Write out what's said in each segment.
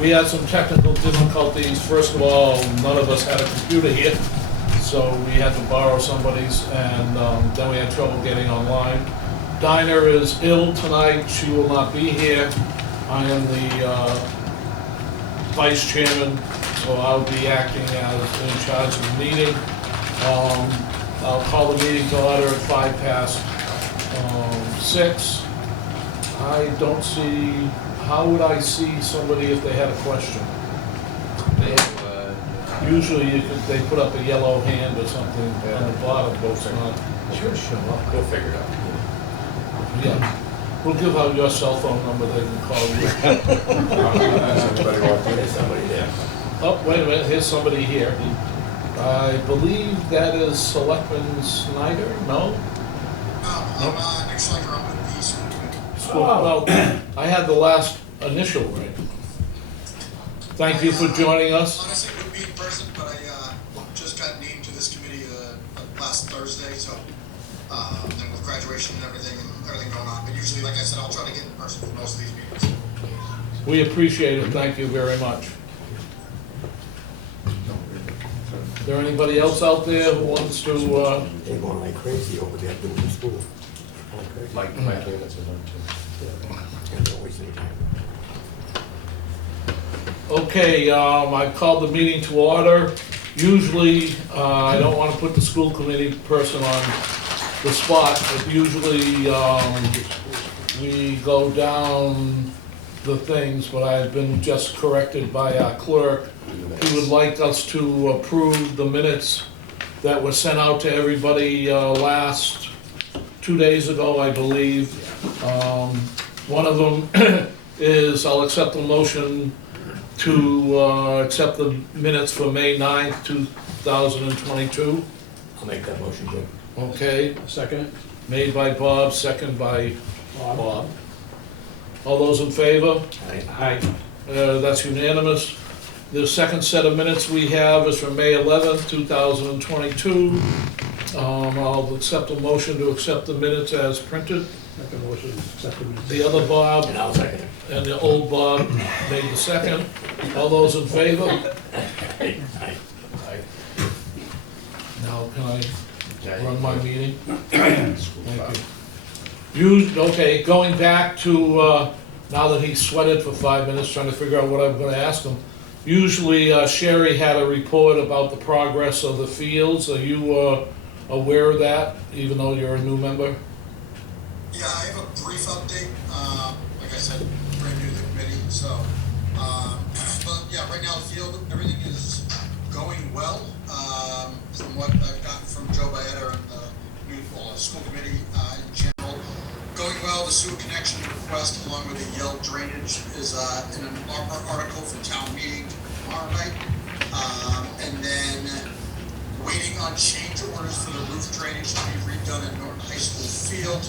We had some technical difficulties. First of all, none of us had a computer here, so we had to borrow somebody's, and then we had trouble getting online. Dinah is ill tonight. She will not be here. I am the vice chairman, so I'll be acting as in charge of the meeting. I'll call the meeting to order at 6:05. I don't see, how would I see somebody if they had a question? Usually they put up a yellow hand or something on the bottom, but it's not. Sure, we'll figure it out. Yeah. We'll give out your cell phone number, they can call you. Oh, wait a minute, here's somebody here. I believe that is Selectman Snyder, no? I'm Nick Schleicher, I'm with the school committee. Well, I had the last initial right. Thank you for joining us. Honestly, would be in person, but I just got named to this committee last Thursday, so then with graduation and everything going on. But usually, like I said, I'll try to get in person for most of these meetings. We appreciate it, thank you very much. Is there anybody else out there who wants to, They're going like crazy over there doing the school. Mike units are on too. And they're wasting time. okay, I've called the meeting to order. Usually, I don't want to put the school committee person on the spot, but usually, we go down the things, but I've been just corrected by our clerk. He would like us to approve the minutes that were sent out to everybody last 2 days ago, I believe. One of them is I'll accept the motion to accept the minutes for May 9th, 2022. I'll make that motion, Jim. Okay, Second. made by Bob, second by Bob. All those in favor? Aye. That's unanimous. The second set of minutes we have is from May 11th, 2022. I'll accept a motion to accept the minutes as printed. Make a motion, second. The other Bob And I'll second it. and the old Bob made the second. All those in favor? Aye. Now can I run my meeting? Thank you. Okay, going back to, now that he sweated for 5 minutes trying to figure out what I'm gonna ask him. Usually Sherry had a report about the progress of the fields. Are you aware of that, even though you're a new member? Yeah, I have a brief update. Like I said, brand new to the committee, so. But yeah, right now the field, everything is going well. From what I've gotten from Joe Baeta and the school committee in general, going well. The sewer connection request, along with the Yell drainage, is in an article from town meeting tomorrow night. And then waiting on change orders for the roof drainage to be redone at Norton High School field.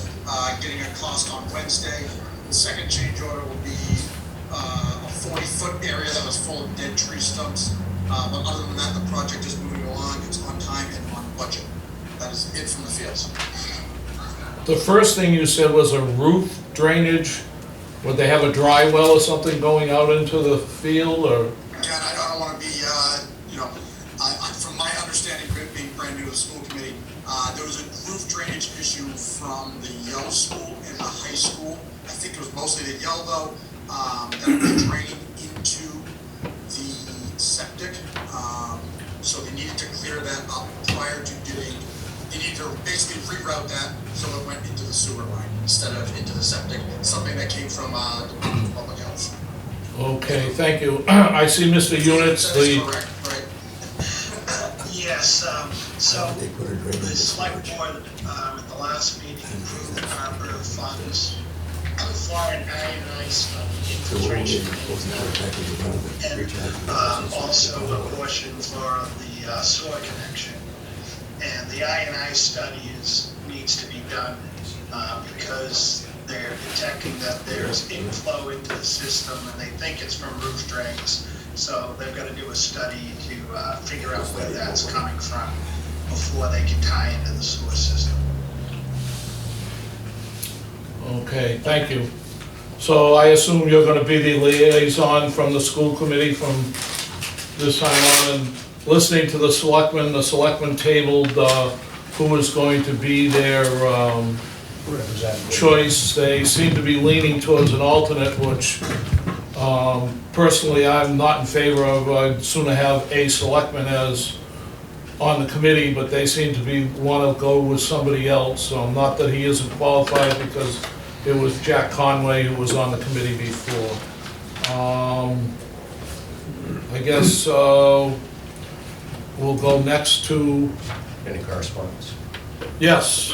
Getting a cost on Wednesday. The second change order will be a 40-foot area that was full of dead tree stumps. But other than that, the project is moving along. It's on time and on budget. That is it from the fields. The first thing you said was a roof drainage. Would they have a dry well or something going out into the field, or? Again, I don't want to be, from my understanding, being brand new to the school committee, there was a roof drainage issue from the Yell school and the high school. I think it was mostly the Yell though, that was draining into the septic. So they needed to clear that up prior to getting, they needed to basically reroute that so it went into the sewer line instead of into the septic, something that came from the Department of Public Health. Okay, thank you. I see Mr. Units, That is the, correct, right? Yes, so They put a drain in the the select storage. board at the last meeting approved the ARPA funds for an ionized So we're only infiltration supposed to put it back in the ground and and recharge the also a portion for the sewer connection. And the ionized study needs to be done because they're detecting that there's inflow into the system and they think it's from roof drains. So they've got to do a study to figure out where that's coming from before they can tie into the sewer system. okay, thank you. So I assume you're gonna be the liaison from the school committee from this time on, and listening to the selectmen tabled, who is going to be their, choice. They seem to be leaning towards an alternate, which, personally, I'm not in favor of. I'd sooner have a selectman as on the committee, but they seem to wanna go with somebody else. Not that he isn't qualified, because it was Jack Conway who was on the committee before. I guess, we'll go next to, Any correspondence? yes,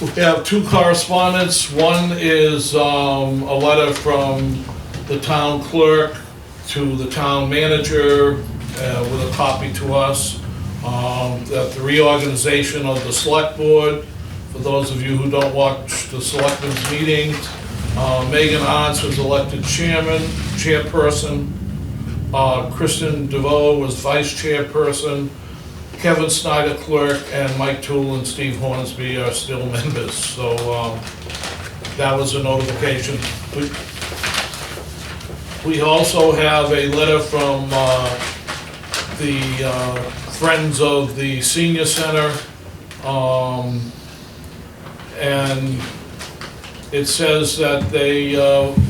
we have two correspondents. One is, a letter from the town clerk to the town manager, with a copy to us, that the reorganization of the select board. For those of you who don't watch the selectmen's meetings, Megan Arntz was elected chairperson. Kristen DeVoe was vice chairperson. Kevin Snyder clerk, and Mike Toole and Steve Hornsby are still members. So that was a notification. We also have a letter from the Friends of the Senior Center. And it says that they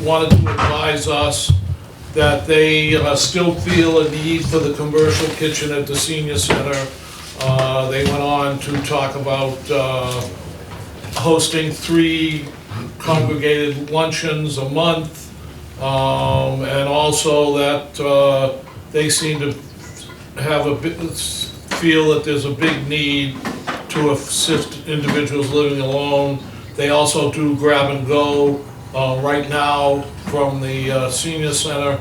wanted to advise us that they still feel a need for the commercial kitchen at the senior center. They went on to talk about hosting 3 congregated luncheons a month, and also that they seem to have feel that there's a big need to assist individuals living alone. They also do grab and go right now from the senior center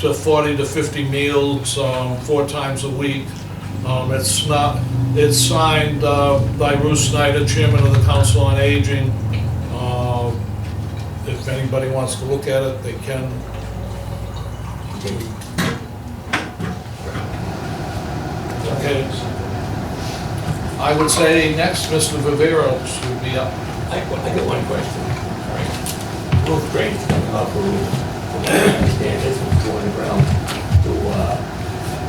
to 40 to 50 meals 4 times a week. It's signed by Ruth Snyder, chairman of the Council on Aging. If anybody wants to look at it, they can. Okay. I would say next, Mr. Viveros would be up. I got one question. All right. Roof drains coming off the roof. From what I understand, this was going underground to,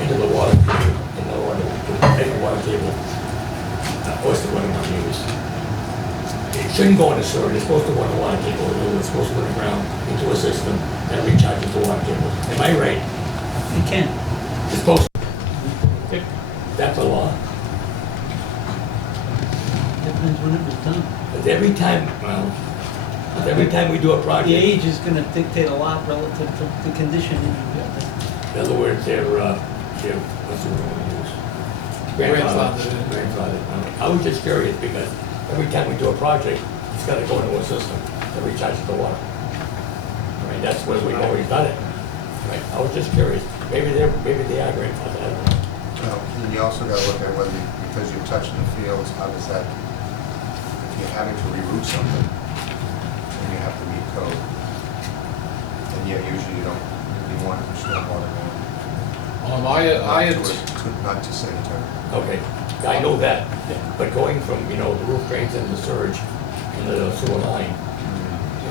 into the water table, in the water, to make the water table, oyster running on use. It shouldn't go in the sewer, it's supposed to go in the water table, it's supposed to go underground into a system that recharges the water table. Am I right? You can. It's supposed to. That's a law. Depends when it was done. But every time we do a The project, age is gonna dictate a lot relative to the condition. in other words, they're, what's the word we use? Grandfather. I was just curious because every time we do a project, it's gotta go into a system that recharges the water. Right, that's where we've always done it. Right, I was just curious. Maybe they are grandfathered, I don't know. Well, and you also gotta look at whether, because you're touching the fields, how does that, if you're having to reroute something, then you have to meet code. And yet usually you don't, you want stormwater going. Not to sanitary. Okay, I know that, but going from, the roof drains and the surge into the sewer line,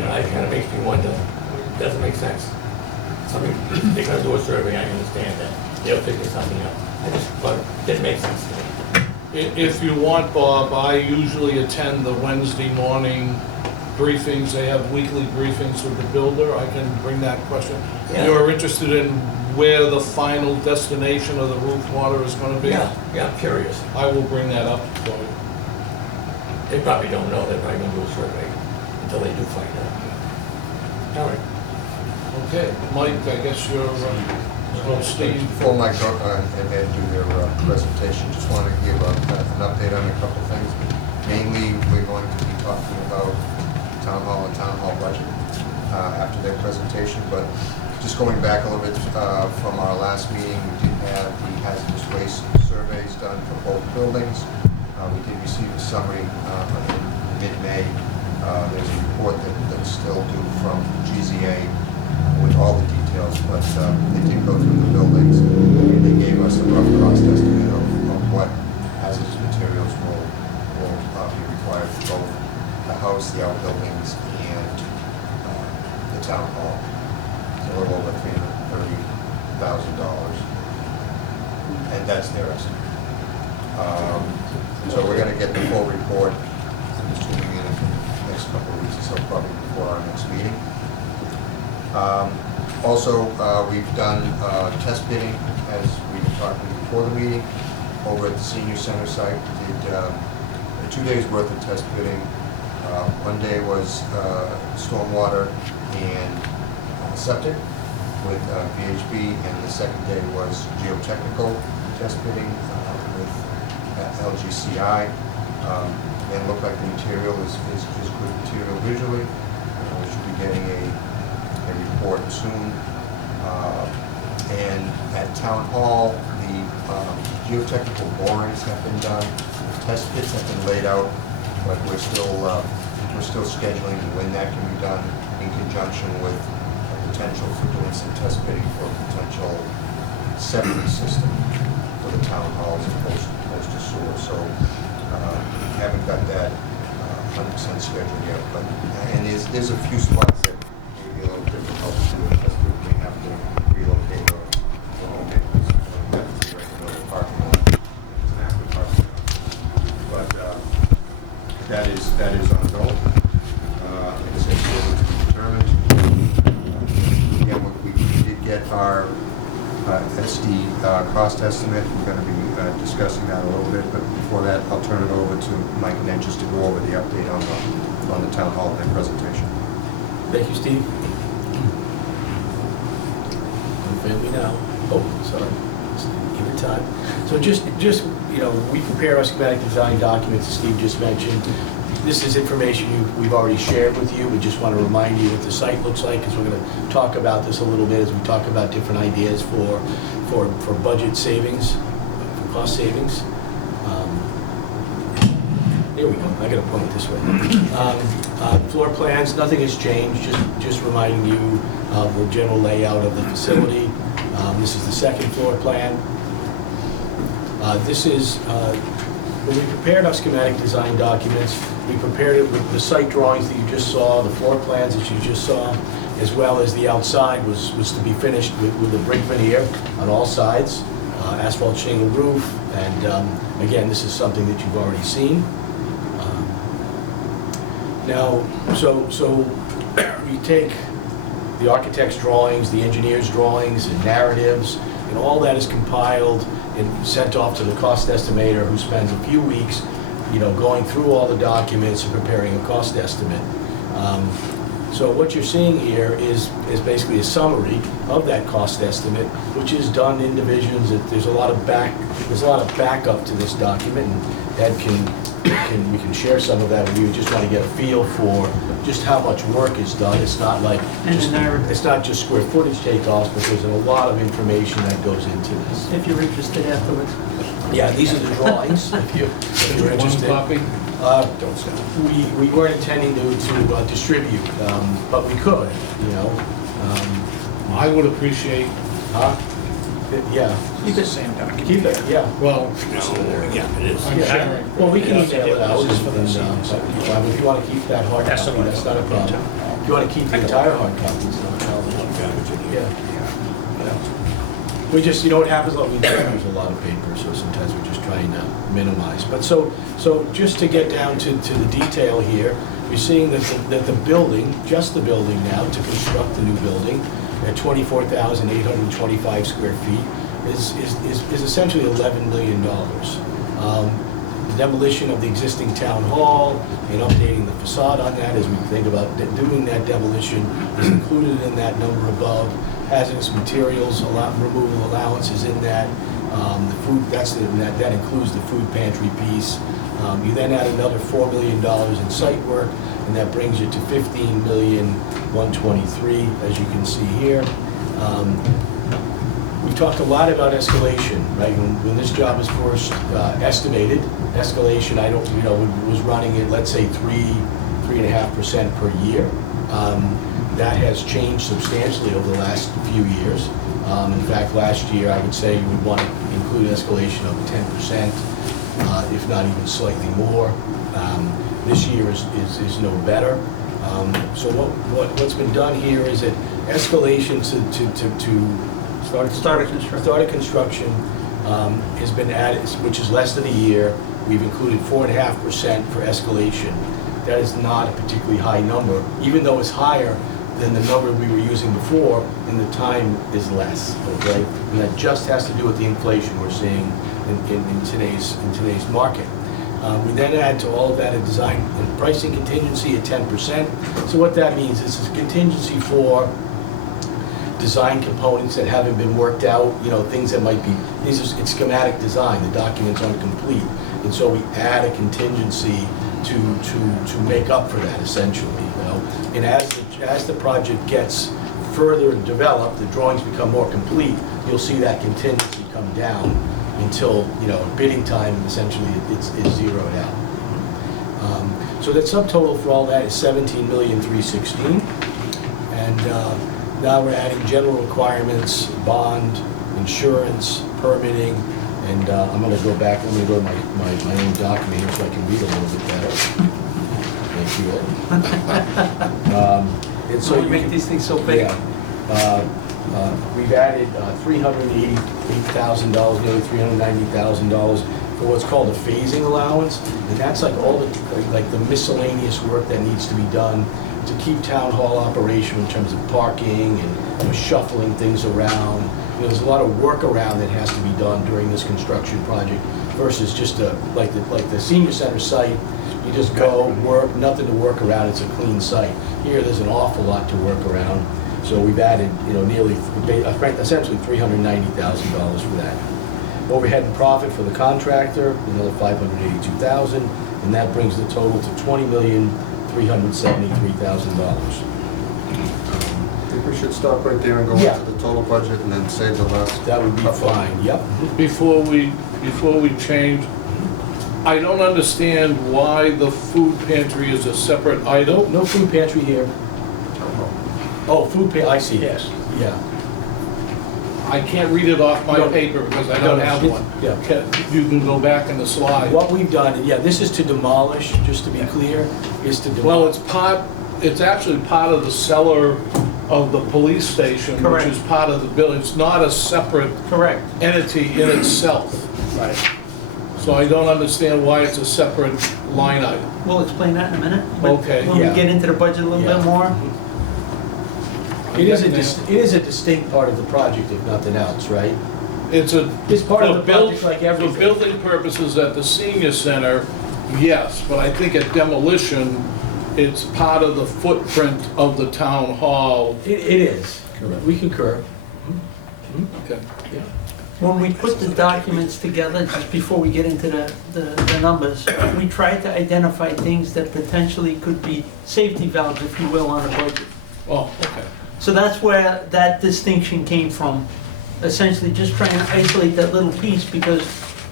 that kind of makes me wonder, doesn't make sense. I mean, they're gonna do a survey, I understand that, they'll figure something out. I just thought it didn't make sense to me. If you want, Bob, I usually attend the Wednesday morning briefings. They have weekly briefings with the builder. I can bring that question. Yeah. You're interested in where the final destination of the roof water is gonna be? Yeah, I'm curious. I will bring that up for you. They probably don't know, they're probably gonna do a survey until they do find out. All right. Okay, Mike, I guess you're, Steve. Before Mike and Ed do their presentation, just wanted to give an update on a couple things. Mainly, we're going to be talking about town hall and town hall budget after their presentation, but just going back a little bit from our last meeting, we did have the hazardous waste surveys done for both buildings. We did receive a summary in mid-May. There's a report that's still due from GZA with all the details, but they did go through the buildings and they gave us a rough cost estimate of what hazardous materials will be required for both the house, the outbuildings, and the town hall. It's a little over $330,000. And that's their estimate. So we're gonna get the full report, I'm assuming in the next couple of weeks or so, probably before our next meeting. Also, we've done test bidding, as we were talking before the meeting, over at the senior center site. We did 2 days worth of test bidding. One day was stormwater and septic with VHB, and the second day was geotechnical test bidding with LGCI. And it looked like the material is good material visually. We should be getting a report soon. And at Town Hall, the geotechnical borings have been done, test pits have been laid out, but we're still scheduling when that can be done in conjunction with a potential for doing some test pitting for a potential septic system for the town hall as opposed to sewer. So haven't got that 100% scheduled yet, but and there's a few spots that may be a little difficult to do because we may have to relocate or home maintenance. That's right in the parking lot. It's an active parking lot. But that is ongoing. Like I said, still to be determined. Again, we did get our SD cost estimate. We're going to be discussing that a little bit, but before that, I'll turn it over to Mike and Ed just to go over the update on the town hall, their presentation. Thank you, Steve. Family now. Oh, sorry. Just give it time. So just we prepare our schematic design documents, as Steve just mentioned. This is information we've already shared with you. We just want to remind you what the site looks like, because we're going to talk about this a little bit as we talk about different ideas for budget savings, for cost savings. There we go. I got to point it this way. Floor plans, nothing has changed. Just reminding you of the general layout of the facility. This is the second floor plan. This is when we prepared our schematic design documents. We prepared it with the site drawings that you just saw, the floor plans that you just saw, as well as the outside was to be finished with a brick veneer on all sides, asphalt shingle roof, and again, this is something that you've already seen. Now, so you take the architect's drawings, the engineer's drawings, and narratives, and all that is compiled and sent off to the cost estimator, who spends a few weeks, going through all the documents and preparing a cost estimate. So what you're seeing here is basically a summary of that cost estimate, which is done in divisions. There's a lot of backup to this document, and Ed we can share some of that with you. Just want to get a feel for just how much work is done. It's not like it's not just square footage takeoffs, but there's a lot of information that goes into this. If you're interested afterwards. Yeah, these are the drawings. If you're interested. One copy? Don't stop. We weren't intending to distribute, but we could. I would appreciate, Yeah. Keep it same document. Keep it. Yeah. well, Yeah, it is. I'm sharing. Well, we can Yeah. email it out, This is for the and, seniors. if you want to keep that hard That's copy, what I that's thought. not a problem. If you want to keep the entire hard copy, it's not a problem. Yeah. We just, what happens, we use a lot of paper, so sometimes we're just trying to minimize. But so just to get down to the detail here, you're seeing that the building, just the building now, to construct the new building at 24,825 square feet, is essentially $11 million. The demolition of the existing town hall and updating the facade on that, as we think about doing that demolition, is included in that number above. Hazardous materials removal allowances in that. The food, that includes the food pantry piece. You then add another $4 million in site work, and that brings you to $15,123,000, as you can see here. We talked a lot about escalation, right? When this job was first estimated, escalation, was running at, let's say, 3.5% per year. That has changed substantially over the last few years. In fact, last year, I would say you would want to include escalation of 10%, if not even slightly more. This year is no better. So what's been done here is that escalation to start of construction has been added, which is less than a year. We've included 4.5% for escalation. That is not a particularly high number, even though it's higher than the number we were using before, and the time is less, okay? And that just has to do with the inflation we're seeing in today's market. We then add to all of that a design and pricing contingency at 10%. So what that means is it's a contingency for design components that haven't been worked out, things that might be, it's schematic design, the documents aren't complete. And so we add a contingency to make up for that, essentially, And as the project gets further developed, the drawings become more complete, you'll see that contingency come down until, bidding time, essentially, it's zeroed out. So the subtotal for all that is $17,316,000. And now we're adding general requirements, bond, insurance, permitting, and I'm going to go back, I'm going to go to my own document here so I can read a little bit better. Thank you. And so you make these things so big. Yeah. We've added $388,000, nearly $390,000 for what's called a phasing allowance, and that's like all the miscellaneous work that needs to be done to keep town hall operational in terms of parking and shuffling things around. There's a lot of work around that has to be done during this construction project versus just like the senior center site. You just go, work, nothing to work around, it's a clean site. Here, there's an awful lot to work around. So we've added, nearly, essentially $390,000 for that. Overhead and profit for the contractor, another $582,000, and that brings the total to $20,373,000. I think we should stop right there and go Yeah. into the total budget and then save the last. That would be fine, yep. Before we change, I don't understand why the food pantry is a separate item. No food pantry here. Oh, food pantry, I see. Yes. Yeah. I can't read it off my No. paper because I don't have one. Yeah. You can go back in the slide. What we've done, this is to demolish, just to be clear, is to Well, demolish. it's actually part of the cellar of the police station, which Correct. is part of the building. It's not a separate Correct. entity in itself. Right. So I don't understand why it's a separate line item. We'll explain that in a minute. but Okay. When Yeah. we get into the budget a little Yeah. bit more. It is a distinct part of the project, if nothing else, right? It's part of the build- project like everything. For building purposes at the senior center, yes, but I think at demolition, it's part of the footprint of the town hall. It is. We concur. Okay. Yeah. When we put the documents together, just before we get into the numbers, we tried to identify things that potentially could be safety valves, if you will, on the budget. Oh, okay. So that's where that distinction came from, essentially just trying to isolate that little piece because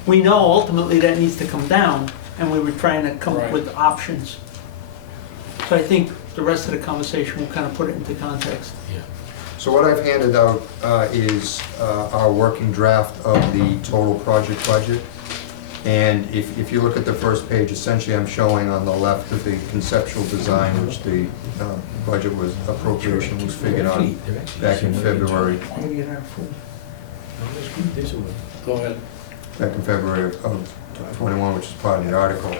we know ultimately that needs to come down and we were trying to come up Right. with options. So I think the rest of the conversation will kind of put it into context. Yeah. So what I've handed out is our working draft of the total project budget. And if you look at the first page, essentially I'm showing on the left of the conceptual design, which the budget appropriation was figured on back in February, Go ahead. back in February of 21, which is part of the article.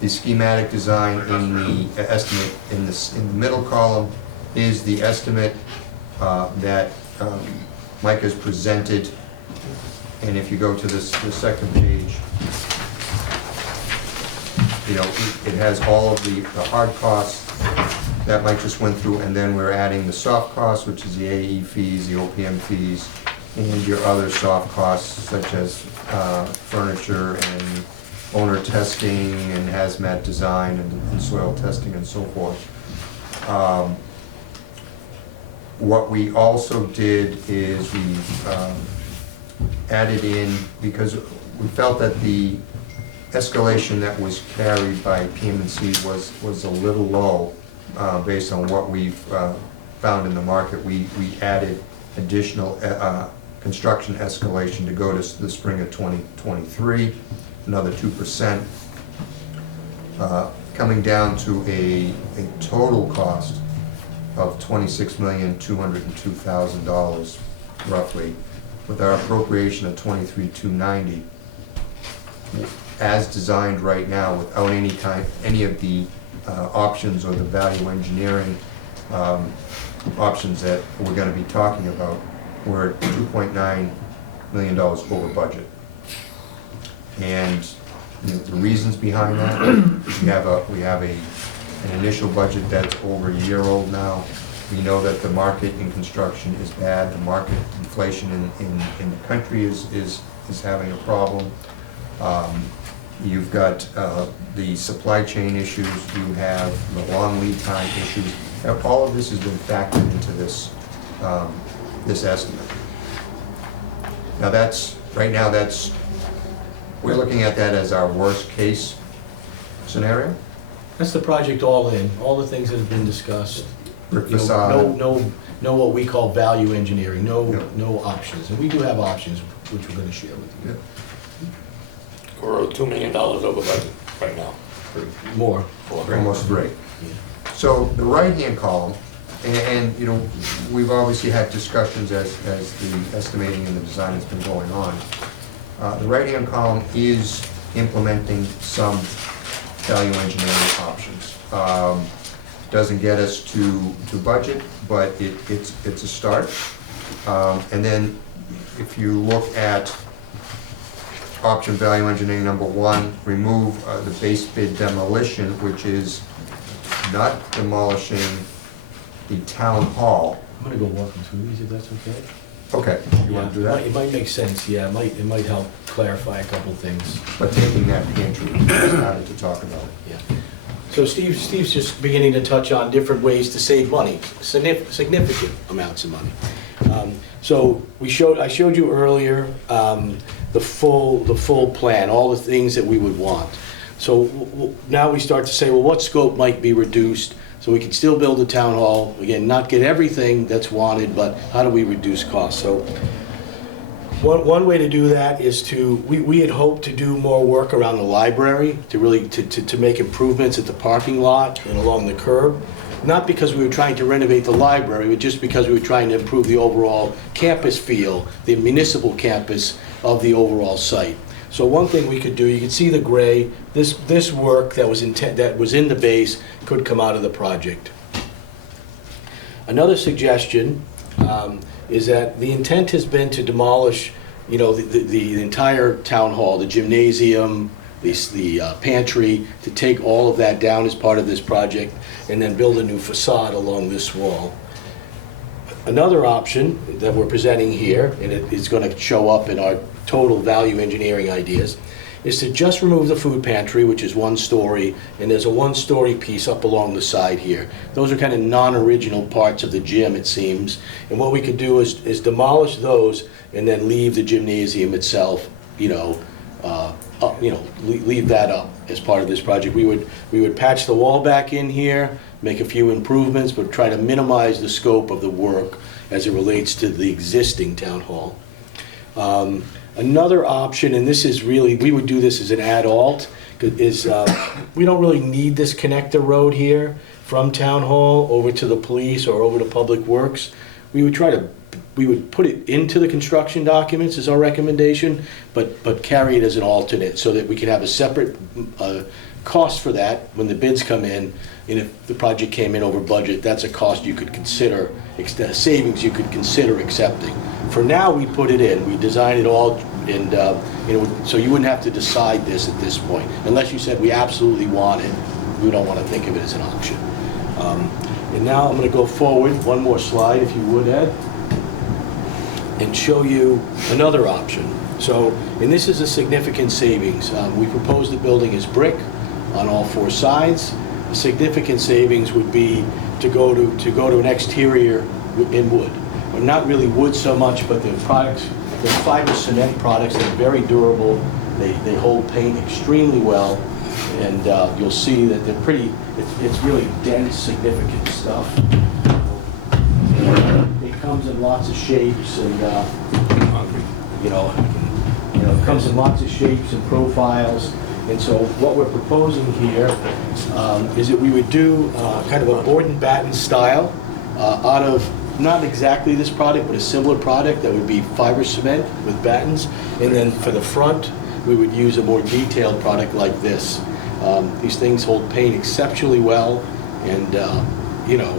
The schematic design in the estimate in the middle column is the estimate that Mike has presented. And if you go to the second page, it has all of the hard costs that Mike just went through, and then we're adding the soft costs, which is the AE fees, the OPM fees, and your other soft costs such as furniture and owner testing and hazmat design and soil testing and so forth. What we also did is we added in, because we felt that the escalation that was carried by PM&C was a little low based on what we've found in the market. We added additional construction escalation to go to the spring of 2023, another 2%. coming down to a total cost of $26,202,000 roughly, with our appropriation of $23,290. As designed right now, without any of the options or the value engineering options that we're going to be talking about, we're at $2.9 million over budget. And the reasons behind that, we have an initial budget that's over a year old now. We know that the market in construction is bad. The market inflation in the country is having a problem. You've got the supply chain issues. You have the long lead time issues. All of this has been factored into this this estimate. Now we're looking at that as our worst case scenario. That's the project all in, all the things that have been discussed. Brick You know, facade. No what we call value engineering, Yeah. no options. And we do have options, which we're gonna share with you. Yeah. We're $2 million over budget right now. More. Almost three. So the right-hand column, and you know, we've obviously had discussions as the estimating and the design has been going on. The right-hand column is implementing some value engineering options. Doesn't get us to budget, but it's a start. And then if you look at option value engineering number 1, remove the base bid demolition, which is not demolishing the town hall. I'm gonna go walk them through these if that's okay. Okay, you want to do that? It might make sense, yeah, it might help clarify a couple things. But taking that pantry, we started to talk about it. Yeah. So Steve's just beginning to touch on different ways to save money, significant amounts of money. So I showed you earlier the full plan, all the things that we would want. So now we start to say, well, what scope might be reduced so we can still build a town hall? Again, not get everything that's wanted, but how do we reduce costs? So one way to do that is we had hoped to do more work around the library to really to make improvements at the parking lot and along the curb. Not because we were trying to renovate the library, but just because we were trying to improve the overall campus feel, the municipal campus of the overall site. So one thing we could do, you can see the gray, this work that was in the base could come out of the project. Another suggestion is that the intent has been to demolish, you know, the entire town hall, the gymnasium, the pantry, to take all of that down as part of this project and then build a new facade along this wall. Another option that we're presenting here, and it is going to show up in our total value engineering ideas, is to just remove the food pantry, which is 1 story, and there's a 1-story piece up along the side here. Those are kind of non-original parts of the gym, it seems. And what we could do is demolish those and then leave the gymnasium itself, leave that up as part of this project. We would patch the wall back in here, make a few improvements, but try to minimize the scope of the work as it relates to the existing town hall. Another option, and this is really, we would do this as an add-alt, is we don't really need this connector road here from town hall over to the police or over to public works. We would put it into the construction documents as our recommendation, but carry it as an alternate so that we can have a separate cost for that when the bids come in. And if the project came in over budget, that's a cost you could consider, savings you could consider accepting. For now, we put it in. We designed it all, and so you wouldn't have to decide this at this point, unless you said we absolutely want it. We don't want to think of it as an option. And now I'm going to go forward one more slide, if you would, Ed, and show you another option. So, and this is a significant savings. We propose the building as brick on all 4 sides. A significant savings would be to go to an exterior in wood. Or not really wood so much, but the products, the fiber cement products, they're very durable. They hold paint extremely well, and you'll see that they're pretty. It's really dense, significant stuff. It comes in lots of shapes, and it comes in lots of shapes and profiles. And so what we're proposing here is that we would do kind of a board and batten style out of not exactly this product, but a similar product that would be fiber cement with battens. And then for the front, we would use a more detailed product like this. These things hold paint exceptionally well, and you know,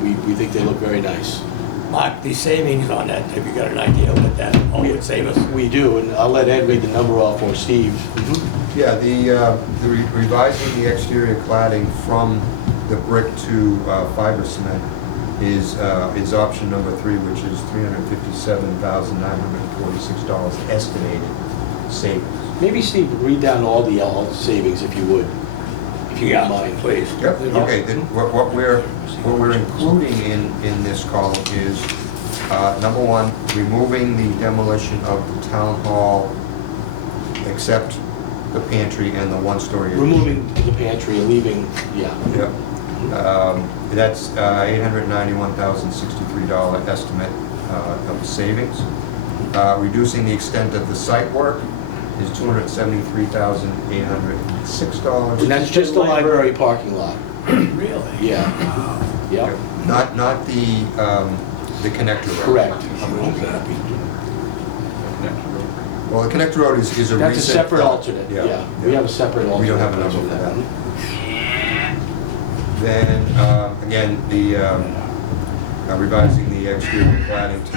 we think they look very nice. Mark, the savings on that, have you got an idea what that all would save us? We do, and I'll let Ed read the number off, or Steve. Yeah, the revising the exterior cladding from the brick to fiber cement is option number 3, which is $357,946 estimated savings. Maybe Steve, read down all the savings if you would, if you don't mind. Please. Yep, okay, then what we're including in this column is, number 1, removing the demolition of the town hall, except the pantry and the one-story addition. Removing the pantry and leaving, yeah. Yep. That's $891,063 estimate of savings. Reducing the extent of the site work is $273,806. And that's just the library parking lot. Really? Yeah. Yeah. Not the connector road. Correct. Well, the connector road is a That's a recent separate thought. alternate, yeah. We have a separate alternate. We don't have a number for that. Then, again, the revising the exterior cladding to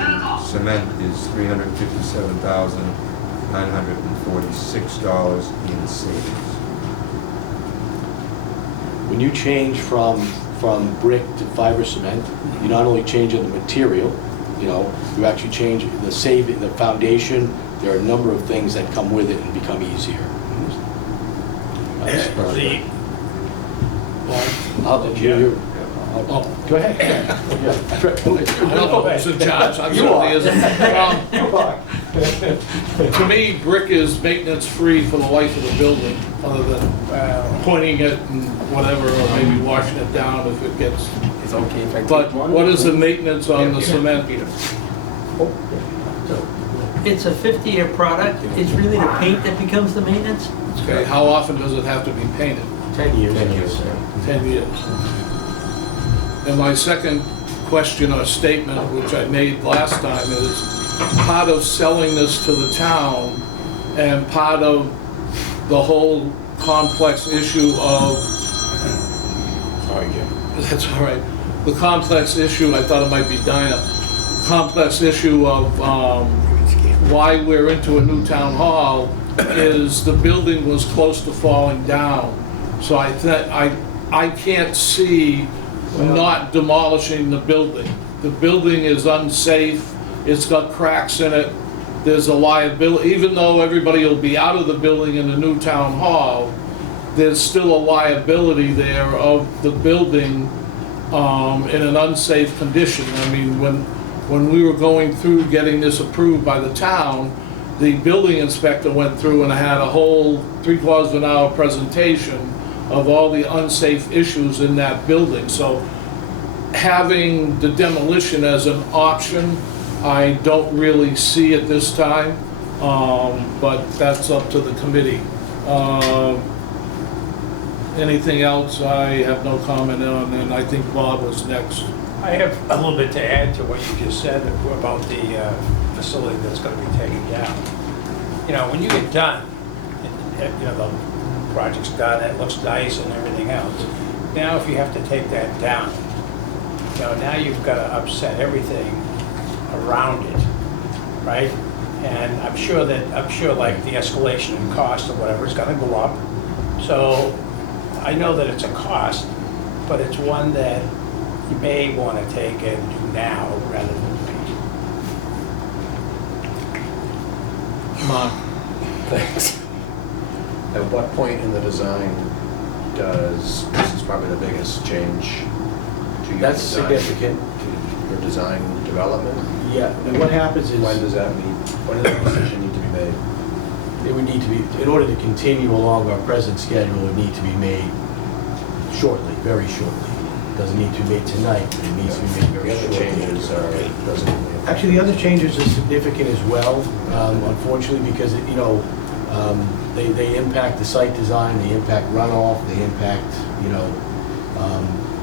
cement is $357,946 in savings. When you change from brick to fiber cement, you not only change the material, you know, you actually change the foundation. There are a number of things that come with it and become easier. I'll let you. Go ahead. I don't know who's in charge, I'm certainly isn't. To me, brick is maintenance-free for the life of the building, other than pointing it and whatever, or maybe washing it down if it gets... It's okay if I take But one? what is the maintenance on the cement? It's a 50-year product. It's really the paint that becomes the maintenance. Okay, how often does it have to be painted? 10 years. 10 years. 10 years. And my second question or statement, which I made last time, is part of selling this to the town and part of the whole complex issue of, sorry, Jim, that's all right. The complex issue, I thought it might be Dinah, complex issue of why we're into a new town hall is the building was close to falling down. So I can't see not demolishing the building. The building is unsafe, it's got cracks in it, there's a liability, even though everybody will be out of the building in the new town hall, there's still a liability there of the building in an unsafe condition. I mean, when we were going through getting this approved by the town, the building inspector went through and had a whole 3/4 of an hour presentation of all the unsafe issues in that building. So having the demolition as an option, I don't really see at this time, but that's up to the committee. Anything else I have no comment on, and I think Bob was next. I have a little bit to add to what you just said about the facility that's going to be taken down. You know, when you get done, and, you know, the project's done, it looks nice and everything else. Now if you have to take that down, you know, now you've got to upset everything around it, right? And I'm sure like the escalation in cost or whatever is going to go up. So I know that it's a cost, but it's one that you may want to take and do now rather than later. Mark. Thanks. At what point in the design does, this is probably the biggest change to your That's design? significant. Your design development? Yeah, and what happens is... When does that mean, when does that decision need to be made? It would need to be, in order to continue along our present schedule, it would need to be made shortly, very shortly. It doesn't need to be made tonight, but it needs to be made The very other shortly. changes are, doesn't. Actually, the other changes are significant as well, unfortunately, because, you know, They impact the site design, they impact runoff, they impact,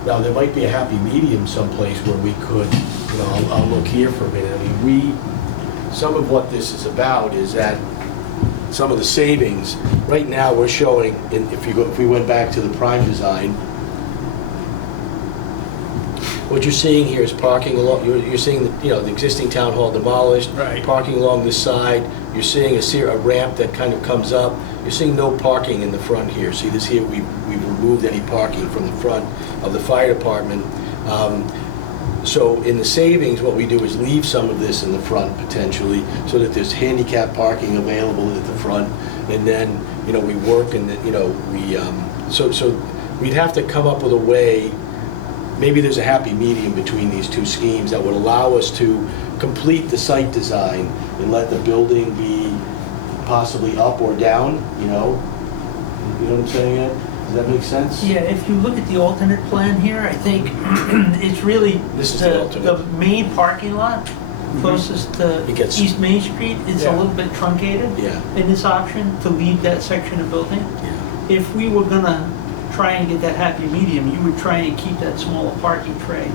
now there might be a happy medium someplace where we could, I'll look here for a minute. I mean, some of what this is about is that some of the savings, right now we're showing, if we went back to the prime design, what you're seeing here is parking along, you're seeing the existing town hall demolished, Right. parking along this side, you're seeing a ramp that kind of comes up, you're seeing no parking in the front here. See this here, we've removed any parking from the front of the fire department. So in the savings, what we do is leave some of this in the front potentially, so that there's handicap parking available at the front, and then, we work and, so we'd have to come up with a way. Maybe there's a happy medium between these two schemes that would allow us to complete the site design and let the building be possibly up or down, You know what I'm saying, Ed? Does that make sense? Yeah, if you look at the alternate plan here, I think it's really This is the alternate. the main parking lot closest to It gets- East Main Street is a Yeah. little bit truncated Yeah. in this option to leave that section of building. Yeah. If we were gonna try and get that happy medium, you would try and keep that smaller parking tray.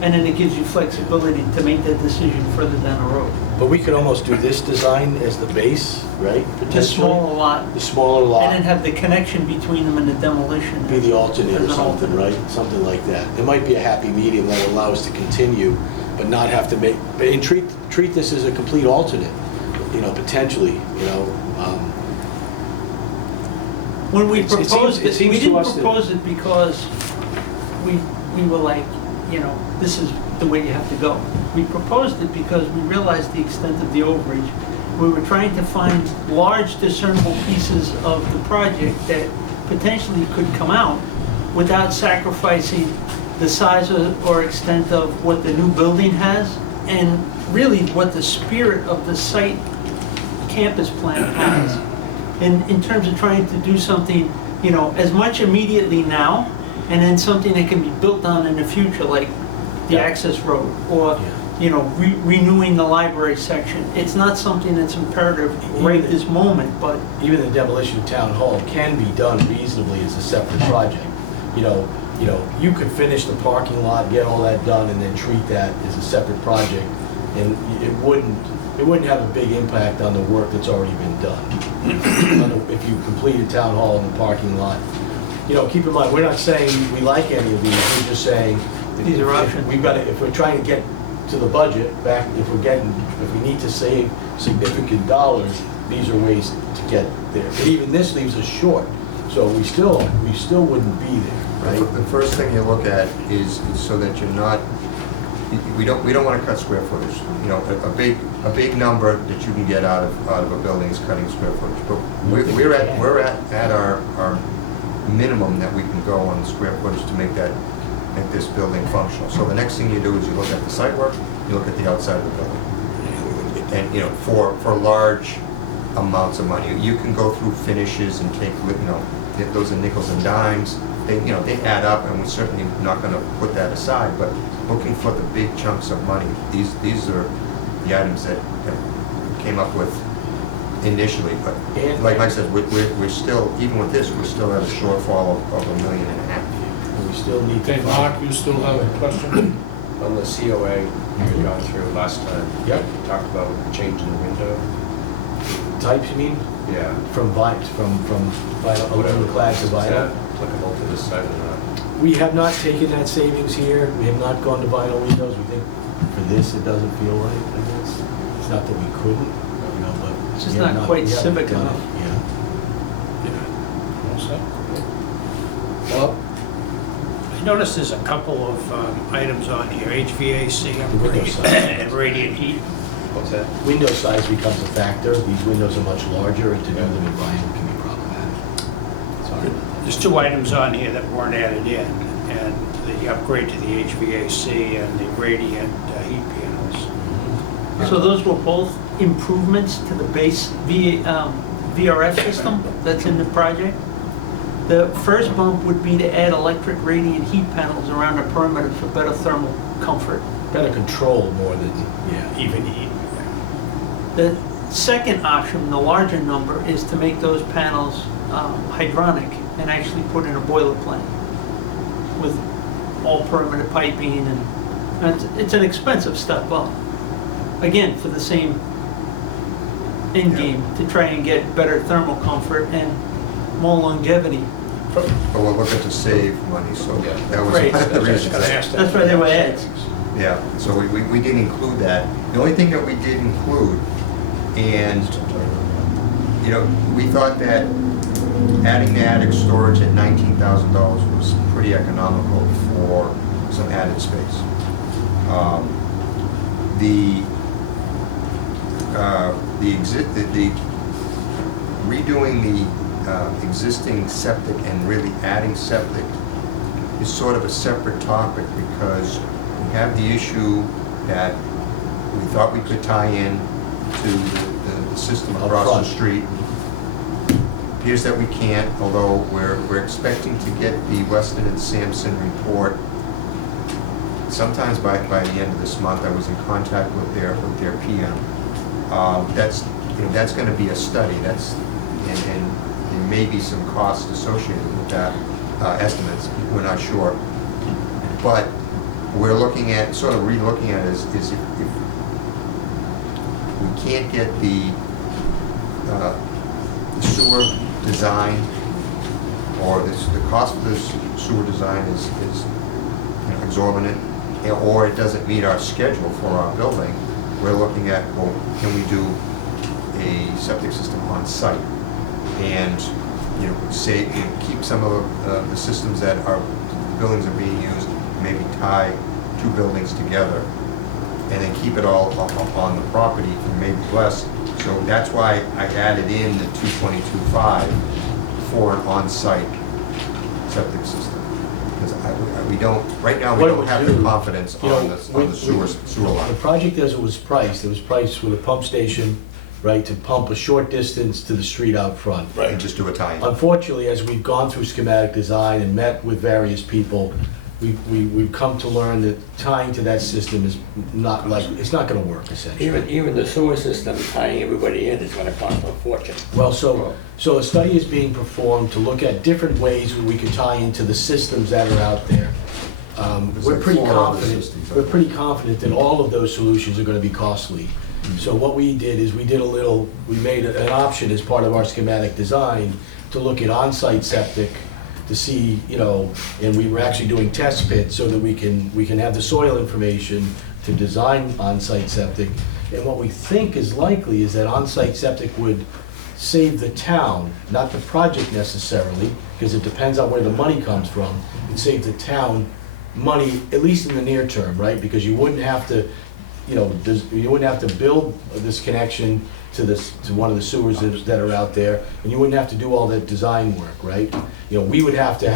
And then it gives you flexibility to make that decision further down the road. But we could almost do this design as the base, right? The Potentially. smaller lot, The smaller and lot. then have the connection between them and the demolition. Be the alternate as or an something, alternate. right? Something like that. It might be a happy medium that will allow us to continue, but not have to and treat this as a complete alternate, potentially. When we It seems- proposed it it, seems we to didn't us that- propose it because we were like, this is the way you have to go. We proposed it because we realized the extent of the overage. We were trying to find large discernible pieces of the project that potentially could come out without sacrificing the size or extent of what the new building has, and really what the spirit of the site campus plan has. In terms of trying to do something, as much immediately now, and then something that can be built on in the future, like the Yeah. access road, or, renewing the library section. It's not something that's imperative right this moment, but Even the demolition of town hall can be done reasonably as a separate project. You could finish the parking lot, get all that done, and then treat that as a separate project, and it wouldn't have a big impact on the work that's already been done. If you completed town hall and the parking lot. Keep in mind, we're not saying we like any of these, we're just saying. These are options. If we're trying to get to the budget back, if we need to save significant dollars, these are ways to get there. But even this leaves us short, so we still wouldn't be there, right? The first thing you look at is so that you're not, we don't want to cut square footage. A big number that you can get out of a building is cutting square footage. But we're at our minimum that we can go on square footage to make this building functional. So the next thing you do is you look at the site work, you look at the outside of the building. And for large amounts of money, you can go through finishes and take, those are nickels and dimes. They add up, and we're certainly not going to put that aside. But looking for the big chunks of money, these are the items that came up with initially. But like Mike said, we're still, even with this, we're still at a shortfall of $1.5 million. We still need to. Okay, Mark, you still have a question? On the COA you had gone through last time, Yep. you talked about changing the window. Types, you mean? Yeah. From vinyl, aluminum clad to Is vinyl? that applicable to this site or not? We have not taken that savings here. We have not gone to vinyl windows. We think for this, it doesn't feel right, I guess. It's not that we couldn't, but. It's just we have not quite we haven't civic done it. enough. Yeah. All set? Well, I noticed there's a couple of items on here, HVAC The window upgrade size. and radiant heat. What's that? window size becomes a factor. These windows are much larger, and to do them in vinyl can be problematic. Sorry. There's two items on here that weren't added in, and the upgrade to the HVAC and the radiant heat panels. So those were both improvements to the base VRF system that's in the project. The first bump would be to add electric radiant heat panels around the perimeter for better thermal comfort. Better control more than, yeah. Even heat. The second option, the larger number, is to make those panels hydronic and actually put in a boiler plant with all permanent piping, and it's an expensive step up. Again, for the same end game, to try and get better thermal comfort and more longevity. But we're looking to save money, so that was Right. one of the reasons. That's why they were ads. Yeah, so we didn't include that. The only thing that we did include, and, you know, we thought that adding the attic storage at $19,000 was pretty economical for some added space. Redoing the existing septic and really adding septic is sort of a separate topic, because we have the issue that we thought we could tie in to the system across the street. Appears that we can't, although we're expecting to get the Weston and Sampson report sometimes by the end of this month. I was in contact with their PM. That's going to be a study. And there may be some costs associated with that, estimates. We're not sure, but we're looking at re-looking at is if we can't get the sewer design, or the cost of this sewer design is exorbitant, or it doesn't meet our schedule for our building, we're looking at, well, can we do a septic system on site, and keep some of the systems that the buildings are being used, maybe tie two buildings together, and then keep it all on the property for maybe less. So that's why I added in the 222.5 for an on-site septic system, because we don't right now. We don't have the confidence on the sewer line. The project as it was priced with a pump station, right, to pump a short distance to the street out front. Right. And just do a tie-in. Unfortunately, as we've gone through schematic design and met with various people, we've come to learn that tying to that system is it's not going to work, essentially. Even the sewer system, tying everybody in is gonna cost a fortune. Well, so a study is being performed to look at different ways where we could tie into the systems that are out there. We're pretty confident that all of those solutions are going to be costly. So what we did is we made an option as part of our schematic design to look at on-site septic, to see, and we were actually doing test pits so that we can have the soil information to design on-site septic. And what we think is likely is that on-site septic would save the town, not the project necessarily, because it depends on where the money comes from. It'd save the town money, at least in the near term, right? Because you wouldn't have to, you wouldn't have to build this connection to one of the sewers that are out there, and you wouldn't have to do all that design work, right? We would have to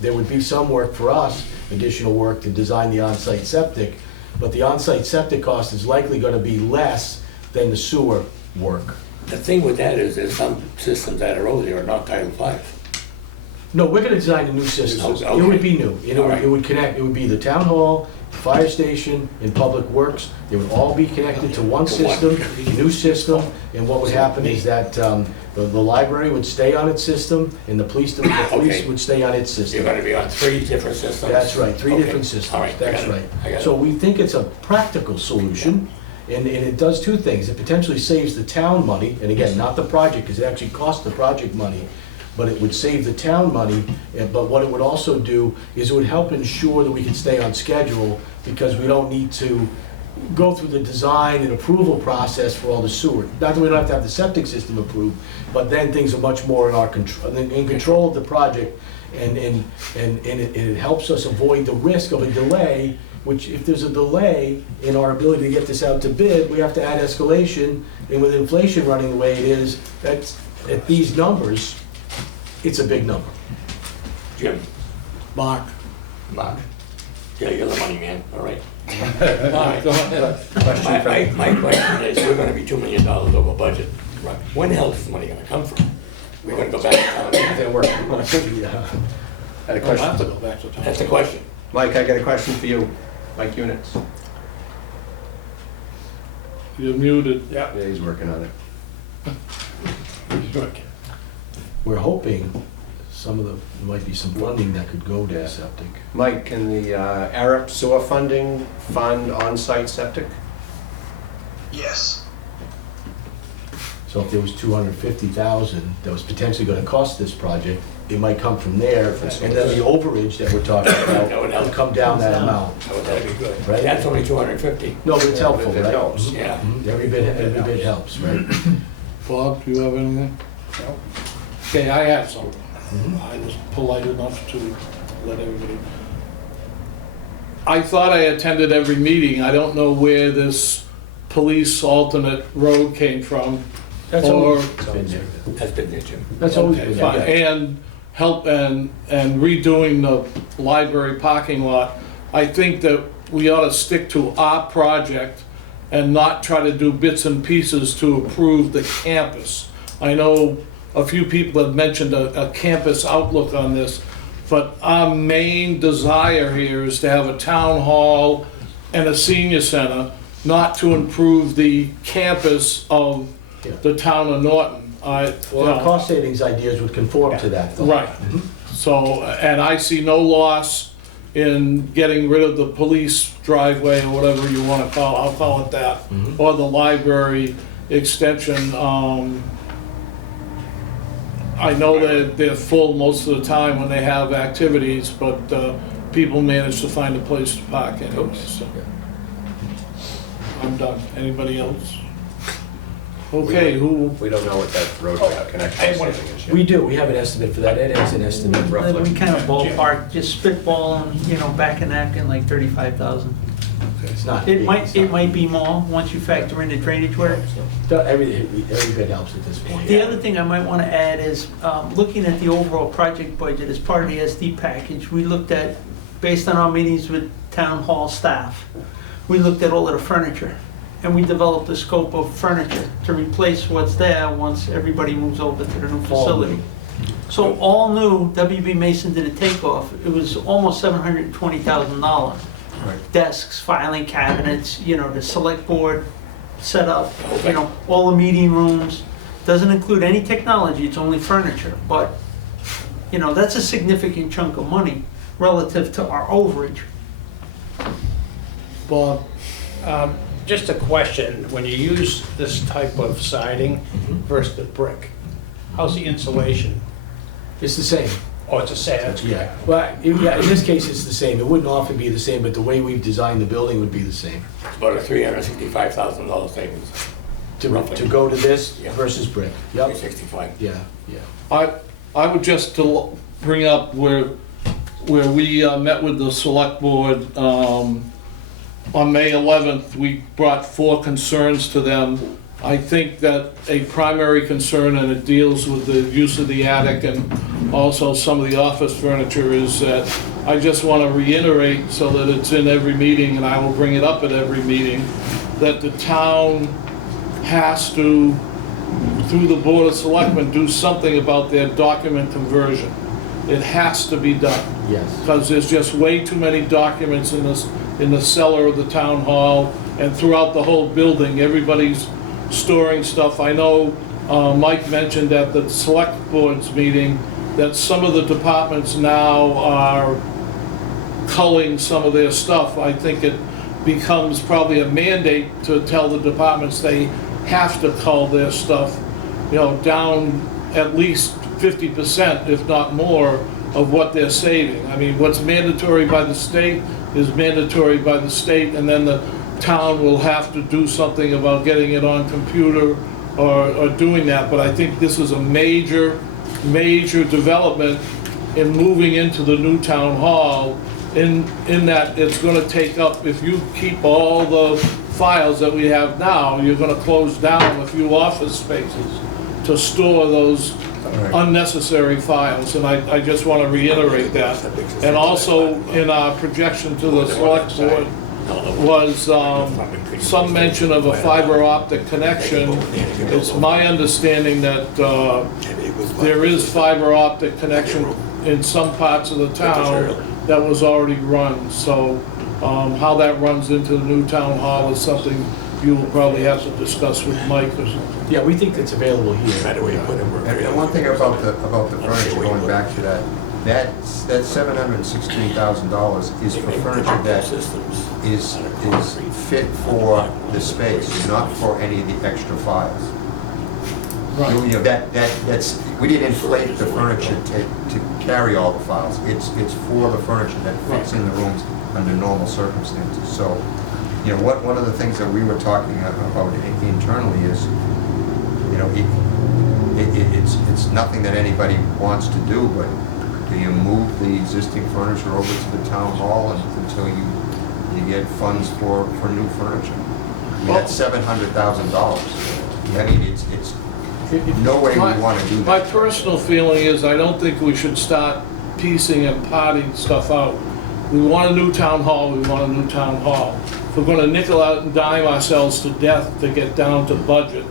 there would be some work for us, additional work to design the on-site septic, but the on-site septic cost is likely going to be less than the sewer work. The thing with that is there's some systems that are over there are not Title V. No, we're going to design a new system. Okay. It would be new. All right. It would connect. It would be the town hall, fire station, and public works. They would all be connected to one system, a new system. And what would happen is that the library would stay on its system, and the police Okay. would stay on its system. You're gonna be on 3 different systems? That's right, 3 Okay. different systems. All right, That's I got right. it. So we think it's a practical solution, and it does 2 things. It potentially saves the town money, and again, not the project, because it actually costs the project money, but it would save the town money. But what it would also do is it would help ensure that we can stay on schedule, because we don't need to go through the design and approval process for all the sewer. Not that we don't have to have the septic system approved, but then things are much more in our control, in control of the project, and it helps us avoid the risk of a delay, which if there's a delay in our ability to get this out to bid, we have to add escalation, and with inflation running the way it is, that's, at these numbers, it's a big number. Jim? Mark. Mark? Yeah, you're the money man, all right. Mark, go ahead. My question is, we're gonna be $2 million over budget. Right. When the hell is the money gonna come from? We're gonna go back to town. That work. Yeah. Had a We'll have to question. go back to town. That's the question. Mike, I got a question for you. Mike Units. You're muted. Yeah, he's working on it. We're hoping there might be some funding that could go to septic. Mike, can the Arup sewer funding fund on-site septic? Yes. So if there was 250,000 that was potentially gonna cost this project, it might come from there, and then the overage that we're talking about would come down that amount. That'd be good. Right. That's only 250. No, but it's helpful, If it right? helps. Yeah. Every bit helps, right? Bob, do you have anything? No. Okay, I have something. I was polite enough to let everybody. I thought I attended every meeting. I don't know where this police alternate road came from. That's Or- always been there. That's been there, Jim. That's always Okay, been fine. there. And help and redoing the library parking lot. I think that we ought to stick to our project and not try to do bits and pieces to improve the campus. I know a few people have mentioned a campus outlook on this, but our main desire here is to have a town hall and a senior center, not to improve the campus of the town of Norton. Well, our cost savings ideas would conform to that, though. Right. So, and I see no loss in getting rid of the police driveway or whatever you want to call, I'll call it that, or the library extension. I know that they're full most of the time when they have activities, but people manage to find a place to park anyway, so. I'm done. Anybody else? Okay, who? We don't know what that roadway connection I- saving is yet. We do, we have an estimate for that. Ed has an estimate roughly. We kind of ballpark, just spitballing, back a napkin, like 35,000. It's not. It big, might, it's it not- might be more, once you factor in the drainage work. Every bit helps at this point. The other thing I might want to add is, looking at the overall project budget as part of the SD package, we looked at, based on our meetings with town hall staff, we looked at all of the furniture, and we developed a scope of furniture to replace what's there once everybody moves over to the new facility. So all new, WB Mason did a takeoff, it was almost $720,000. Desks, filing cabinets, the select board setup, all the meeting rooms. Doesn't include any technology, it's only furniture, but, that's a significant chunk of money relative to our overage. Bob? Just a question, when you use this type of siding versus the brick, how's the insulation? It's the same. Oh, it's a sand. Yeah, well, in this case, it's the same. It wouldn't often be the same, but the way we've designed the building would be the same. It's about a $365,000 savings. To go to this Yeah. versus brick. Yep, 365. yeah, yeah. I would just to bring up where we met with the select board on May 11th, we brought 4 concerns to them. I think that a primary concern, and it deals with the use of the attic and also some of the office furniture, is that I just want to reiterate so that it's in every meeting, and I will bring it up at every meeting, that the town has to, through the Board of Selectmen, do something about their document conversion. It has to be done. Yes. Because there's just way too many documents in the cellar of the town hall and throughout the whole building. Everybody's storing stuff. I know Mike mentioned at the select board's meeting that some of the departments now are culling some of their stuff. I think it becomes probably a mandate to tell the departments they have to cull their stuff, down at least 50%, if not more, of what they're saving. I mean, what's mandatory by the state is mandatory by the state, and then the town will have to do something about getting it on computer or doing that. But I think this is a major development in moving into the new town hall, in that it's gonna take up, if you keep all the files that we have now, you're gonna close down a few office spaces to store those unnecessary files, and I just want to reiterate that. And also, in our projection to the select board was some mention of a fiber optic connection. It's my understanding that there is fiber optic connection in some parts of the town that was already run. So how that runs into the new town hall is something you will probably have to discuss with Mike, 'cause Yeah, we think it's available here. Matter where you put it. And one thing about the furniture, going back to that $716,000 is for furniture that is fit for the space, not for any of the extra files. You know, that's, we didn't inflate the furniture to carry all the files. It's for the furniture that fits in the rooms under normal circumstances. So, you know, one of the things that we were talking about internally is, you know, it's nothing that anybody wants to do, but do you move the existing furniture over to the town hall until you get funds for new furniture? I mean, that's $700,000. I mean, it's no way we want to do that. My personal feeling is I don't think we should start piecing and parting stuff out. We want a new town hall, we want a new town hall. If we're gonna nickel out and dime ourselves to death to get down to budget,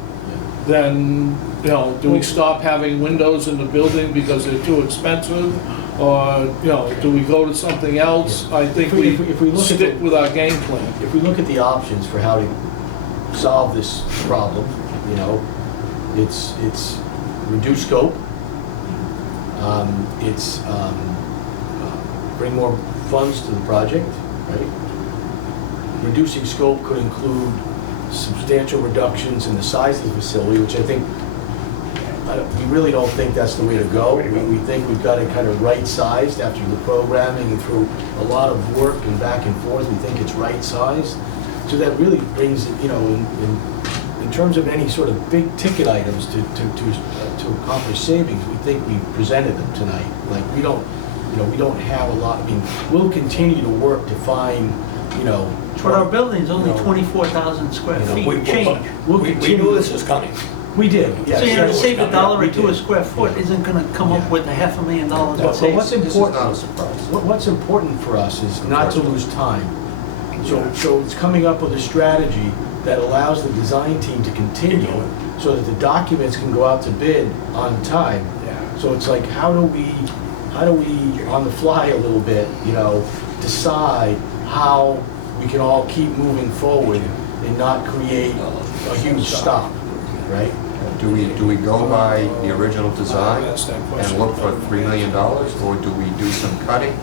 then, you know, do we stop having windows in the building because they're too expensive? Or, you know, do we go to something else? I think we If we look at stick the- with our game plan. If we look at the options for how to solve this problem, you know, it's reduce scope, bring more funds to the project, right? Reducing scope could include substantial reductions in the size of the facility, which I think, we really don't think that's the way to go. We think we've got it kind of right-sized after the programming and through a lot of work and back and forth, we think it's right-sized. So that really brings, you know, in terms of any sort of big ticket items to accomplish savings, we think we presented them tonight. Like, we don't have a lot, I mean, we'll continue to work to find, you know. But our building's only you know, 24,000 square you know, feet, change. We'll We continue. knew this was coming. We did, yes. So, you know, to save Yeah, $1 or we $2 a did. sure foot isn't gonna come up with $500,000 But of what's savings. This is important, not a surprise. what's important for us is not to lose time. So it's coming up with a strategy that allows the design team to continue so that the documents can go out to bid on time. So it's like, how do we, on the fly a little bit, you know, decide how we can all keep moving forward and not create a huge stop, right? Do we go by the original design That's that and question. look for $3 million, or do we do some cutting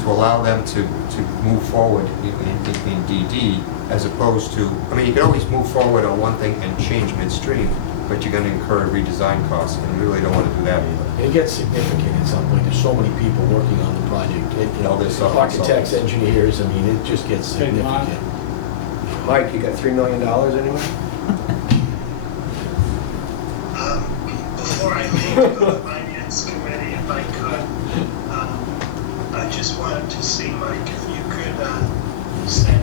to allow them to move forward in DD, as opposed to, I mean, you can always move forward on one thing and change midstream, but you're gonna incur redesign costs, and you really don't wanna do that either. And it gets significant at some point. There's so many people working on the project. You know, There's architects, engineers, I mean, it just gets Hey, Mark. significant. Mike, you got $3 million anyway? Before I leave to go to the finance committee, if I could, I just wanted to see, Mike, if you could send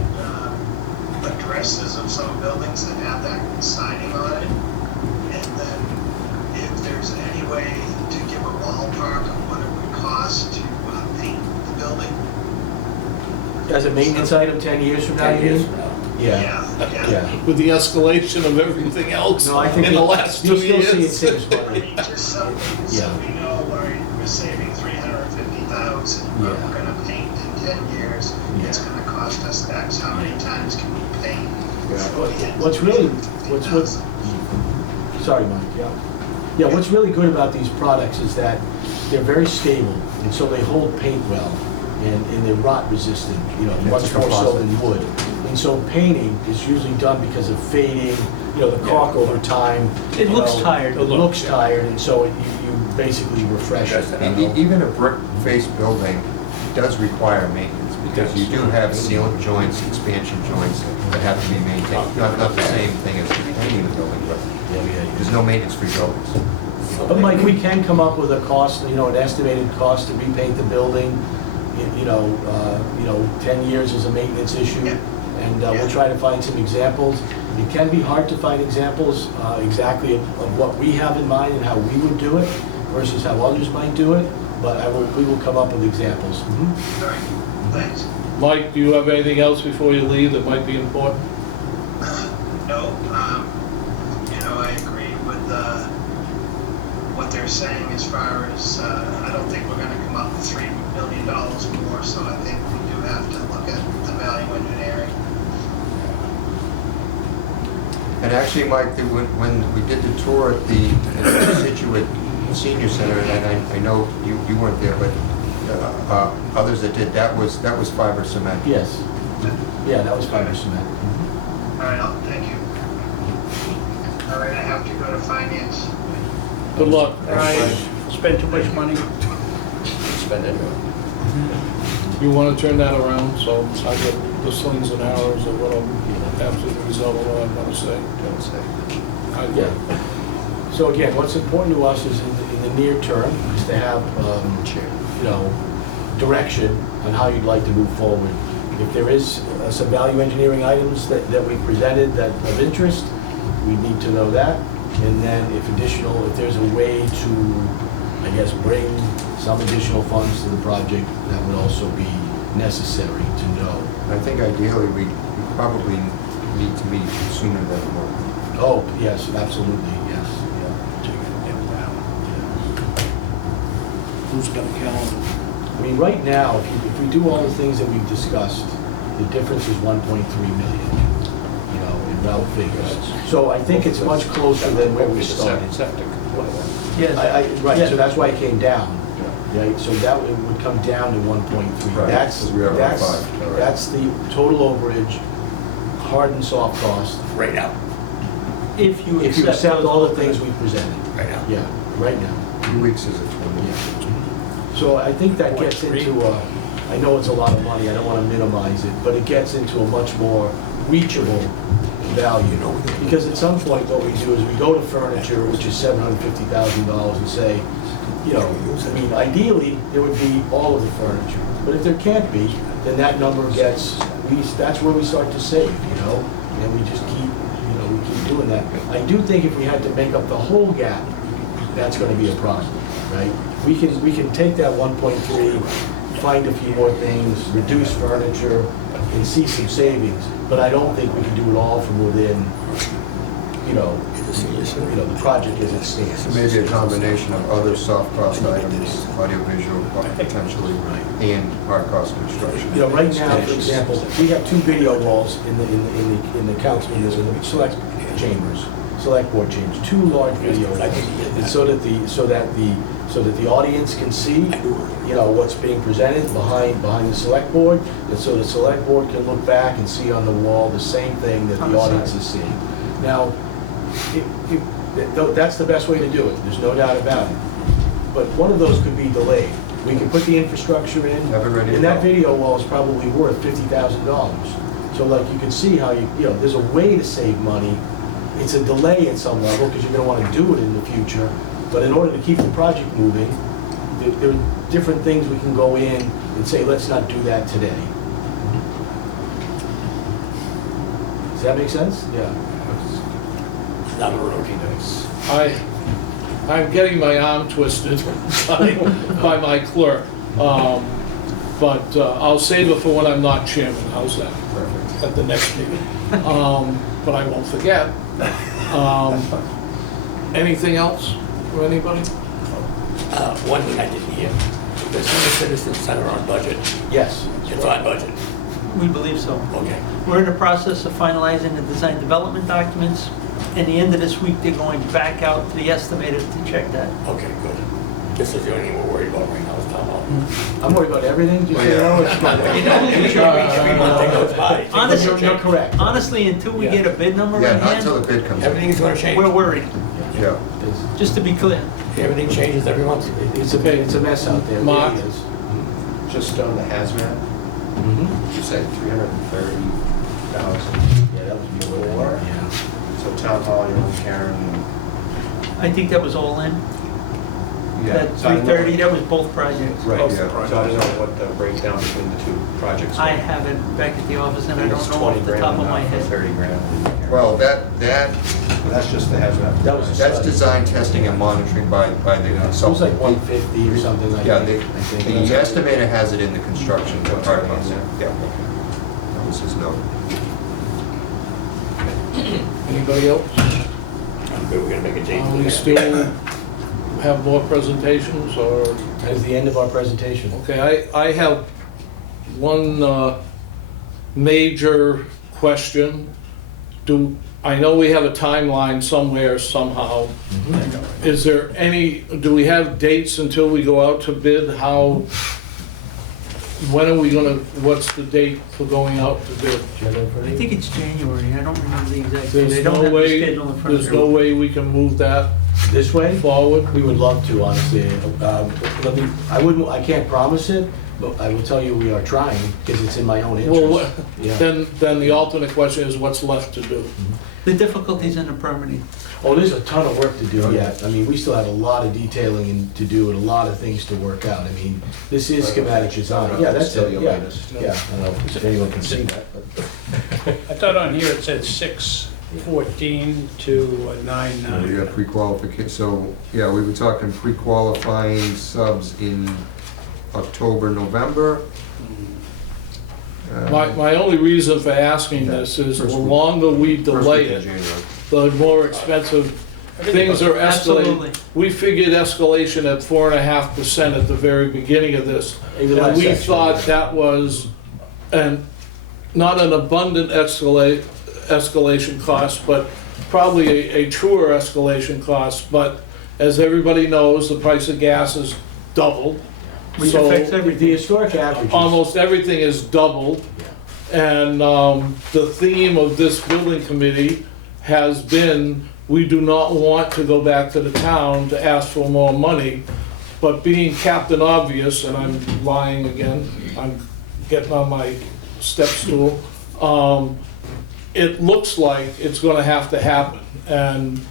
addresses of some buildings that have that siding on it, and then if there's any way to give a ballpark of what it would cost to paint the building. As a maintenance item 10 years from now, 10 you years mean? from now. Yeah. Yeah. With the escalation of everything else No, I think in the last 2 you'll still see it years. saves I money. mean, just something, so Yeah. we know we're saving $350,000, but Yeah. we're gonna paint in 10 years, it's Yeah. gonna cost us X, how many times can we paint? before we hit What's really, 350,000? sorry, Mike, yeah. Yeah, what's really good about these products is that they're very stable, and so they hold paint well, and they're rot resistant, you know, It's much a more so composite. than wood. And so painting is usually done because of fading, you know, the caulk over time. It you looks know, tired. It looks tired, and so you basically refresh it. you know. Even a brick-faced building does require maintenance, because you do have sealant joints, expansion joints that have to be maintained. Not the same thing as painting the building, but there's no maintenance-free buildings. But Mike, we can come up with a cost, you know, an estimated cost to repaint the building, you know, 10 years is a maintenance issue, and we'll try to find some examples. It can be hard to find examples exactly of what we have in mind and how we would do it versus how others might do it, but we will come up with examples. Mhm. All right, thanks. Mike, do you have anything else before you leave that might be important? No, you know, I agree with what they're saying as far as, I don't think we're gonna come up with $3 million more, so I think we do have to look at the value engineering. And actually, Mike, when we did the tour at the Situate Senior Center, and I know you weren't there, but others that did, that was fiber cement. Yes. Yeah, that was fiber cement. All right, thank you. All right, I have to go to finance. Good luck. All right, spend too much money. Spend it. You wanna turn that around, so I get the slings and arrows of what I'm, after the result of what I'm gonna say. Don't say. Yeah. So again, what's important to us is in the near term, is to have, you know, direction on how you'd like to move forward. If there is some value engineering items that we presented that of interest, we need to know that. And then if there's a way to, I guess, bring some additional funds to the project, that would also be necessary to know. I think ideally, we probably need to meet sooner than a month. Oh, yes, absolutely, yes. Who's got a calendar? I mean, right now, if we do all the things that we've discussed, the difference is 1.3 million, you know, in round figures. So I think it's much closer than where we started. Septic. Yes. Right, Yeah. so that's why it came down, right? So that would come down to 1.3. Right, That's, because we are at 5, all right. that's the total overage, hard and soft cost, Right now, If you if you accept those all the other things we presented. right now. Yeah, right now. 2 weeks is a 20. So I think that gets into, I know it's a lot of money, I don't want to minimize it, but it gets into a much more reachable value. Because at some point, what we do is we go to furniture, which is $750,000, and say, you know, I mean, ideally, there would be all of the furniture. But if there can't be, then that number gets, that's where we start to save, you know? And we just keep, you know, we keep doing that. I do think if we had to make up the whole gap, that's going to be a problem, right? We can take that 1.3, find a few more things, reduce furniture, and see some savings. But I don't think we can do it all from within, you know, the project as it stands. So maybe a combination of other soft cost items, audiovisual potentially, and hard cost construction. You know, right now, for example, we have 2 video walls in the council, in the select chambers, select board chambers, 2 large video walls, and so that the audience can see, you know, what's being presented behind the select board, and so the select board can look back and see on the wall the same thing that the audience is seeing. Now, that's the best way to do it, there's no doubt about it. But one of those could be delayed. We can put the infrastructure in, Have it ready to and that go. video wall is probably worth $50,000. So like, you can see how you know, there's a way to save money. It's a delay at some level, because you're gonna wanna do it in the future. But in order to keep the project moving, there are different things we can go in and say, let's not do that today. Does that make sense? Yeah. Down the road, he does. I'm getting my arm twisted by my clerk. But I'll save it for when I'm not chairman, how's that? Perfect. At the next meeting. But I won't forget. Anything else for anybody? One thing I didn't hear, the senior citizen center on budget, Yes. it's on budget. We believe so. Okay. We're in the process of finalizing the design development documents. At the end of this week, they're going back out to the estimator to check that. Okay, good. This is the only thing we're worried about right now, is town hall. I'm worried about everything, just so you know. It's not- You know, every month that goes by. Honestly, You're correct. Honestly, until we get a bid number Yeah, in not until hand, the bid comes in. Everything's gonna change. we're worried, Yeah. just to be clear. Everything changes every month. It's a mess out there. It Mark? really is. Just on the hazmat, Mhm. you said 330,000. Yeah, that was more. Yeah. So town hall, your own Karen. I think that was all in. Yeah. That So I don't know- 330, that was both projects. Right. Yeah, so I don't know what the breakdown between the 2 projects. I were. have it back at the office, and I think don't it's know 20 off the grand top of my enough for head. 30 grand. Well, that's That's just the hazmat. That was a that's study. design, testing, and monitoring by the It was consultant. like 150 or something like Yeah, that. the I think. estimator has it in the construction department. Yeah. That was his note. Anybody else? I'm good, we're gonna make a change. We still have more presentations, or? That is the end of our presentation. Okay, I have one major question. I know we have a timeline somewhere, somehow. Mm-hmm. Is there any, do we have dates until we go out to bid? When are we gonna, what's the date for going out to bid? I think it's January, I don't remember the exact date. There's I don't no have the way, schedule in front of there's me. no way we can move that This way? forward? We would love to, honestly. I can't promise it, but I will tell you we are trying, because it's in my own Well, interest. Yeah. then the alternate question is what's left to do? The difficulties in the permitting. Oh, there's a ton of work to do yet. I mean, we still have a lot of detailing to do and a lot of things to work out. I mean, this is schematic design. Yeah, that's Still it, your yeah. latest. Yeah, I don't know if anyone can see that, but. I thought on here it said 6/14 to 9/9. You got pre-qualification, so, yeah, we were talking pre-qualifying subs in October, November. My only reason for asking this is the longer we delay it, the more expensive things are Absolutely. escalating. We figured escalation at 4.5% at the very beginning of this. Even And less, we actually, thought yeah. that was not an abundant escalation cost, but probably a truer escalation cost. But as everybody knows, the price of gas is doubled. Which So affects The everything. historic averages. almost everything is doubled. And the theme of this building committee has been, we do not want to go back to the town to ask for more money, but being Captain Obvious, and I'm lying again, I'm getting on my step stool, it looks like it's gonna have to happen. And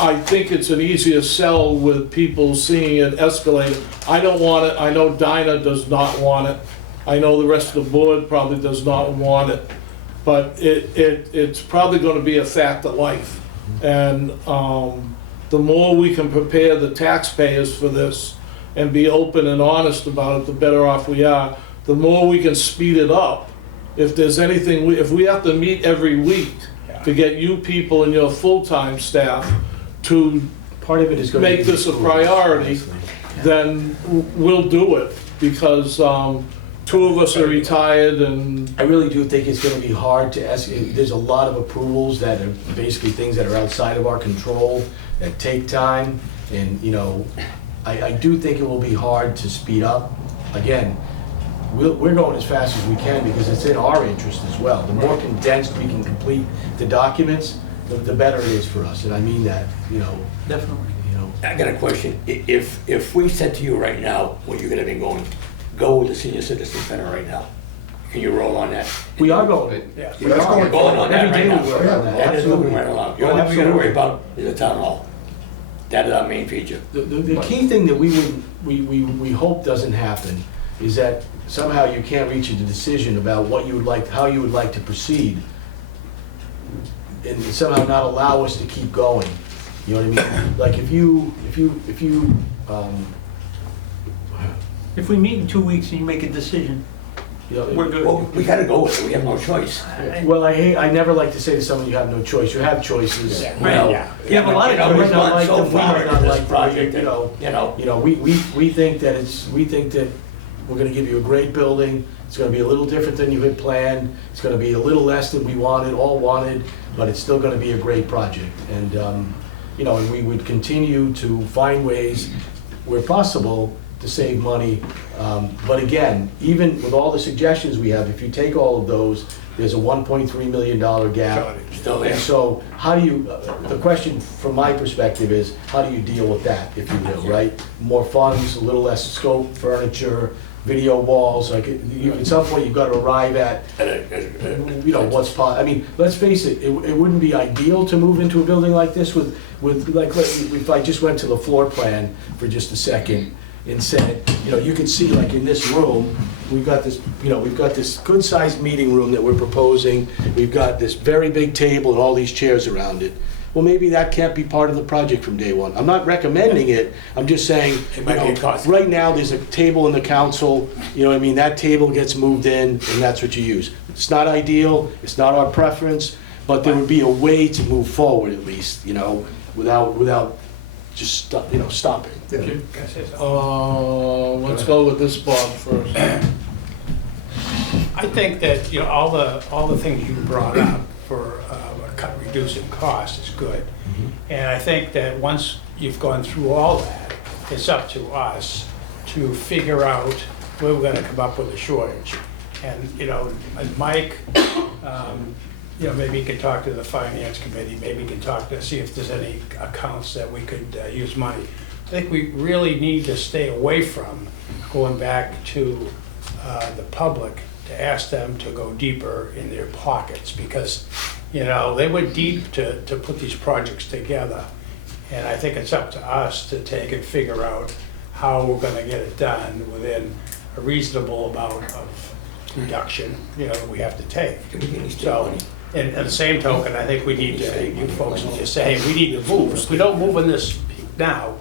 I think it's an easier sell with people seeing it escalate. I don't want it, I know Dinah does not want it. I know the rest of the board probably does not want it, but it's probably gonna be a fact of life. And the more we can prepare the taxpayers for this and be open and honest about it, the better off we are. The more we can speed it up. If there's anything, if we have to meet every week to get you people and your full-time staff to Part of it is going to be. make this a priority, then we'll do it, because two of us are retired and, I really do think it's gonna be hard to there's a lot of approvals that are basically things that are outside of our control, that take time, and, you know, I do think it will be hard to speed up. Again, we're going as fast as we can because it's in our interest as well. The more condensed we can complete the documents, the better it is for us, and I mean that, you know, Definitely. I got a question. If we said to you right now, when you're gonna be going, go with the senior citizen center right now, can you roll on that? we are going. Yeah. We are You're going on that Every right day now. we work on that, That is moving absolutely. right along. The Oh, only thing you gotta worry absolutely. about is the town hall. That is our main feature. The key thing that we hope doesn't happen is that somehow you can't reach a decision about what you would like, how you would like to proceed, and somehow not allow us to keep going. You know what I mean? Like if you, If we meet in 2 weeks and you make a decision, you know, we're good. Well, we gotta go with it. We have no choice. well, I never like to say to someone, you have no choice. You have choices. Well, yeah. You have a lot of you know, We we've might not gone like so them, we far might not into like this them, project, you know. you know. We think that we're gonna give you a great building. It's gonna be a little different than you had planned. It's gonna be a little less than we all wanted, but it's still gonna be a great project. And, you know, and we would continue to find ways where possible to save money. But again, even with all the suggestions we have, if you take all of those, there's a $1.3 million gap. Still there. And so, how do you, the question from my perspective is, how do you deal with that, if you will, right? More funds, a little less scope, furniture, video walls, like, at some point, you've got to arrive at, you know, I mean, let's face it, it wouldn't be ideal to move into a building like this with, like, if I just went to the floor plan for just a second and said, you know, you can see, like, in this room, we've got this, you know, we've got this good-sized meeting room that we're proposing, we've got this very big table and all these chairs around it. Well, maybe that can't be part of the project from day one. I'm not recommending it, I'm just saying, It you might be a know, cost. right now, there's a table in the council, you know what I mean, that table gets moved in, and that's what you use. It's not ideal, it's not our preference, but there would be a way to move forward at least, you know, without just, stopping. Can I say something? let's go with this, Bob, first. I think that, you know, all the things you brought up for a reducing costs is good. And I think that once you've gone through all that, it's up to us to figure out where we're gonna come up with a shortage. And, and Mike, maybe he can talk to the finance committee, maybe he can talk to, see if there's any accounts that we could use money. I think we really need to stay away from going back to the public to ask them to go deeper in their pockets, because, they went deep to put these projects together. And I think it's up to us to take and figure out how we're gonna get it done within a reasonable amount of reduction, that we have to take. So, and at the same token, I think we need to, you folks need to say, hey, we need to move. If we don't move in this now,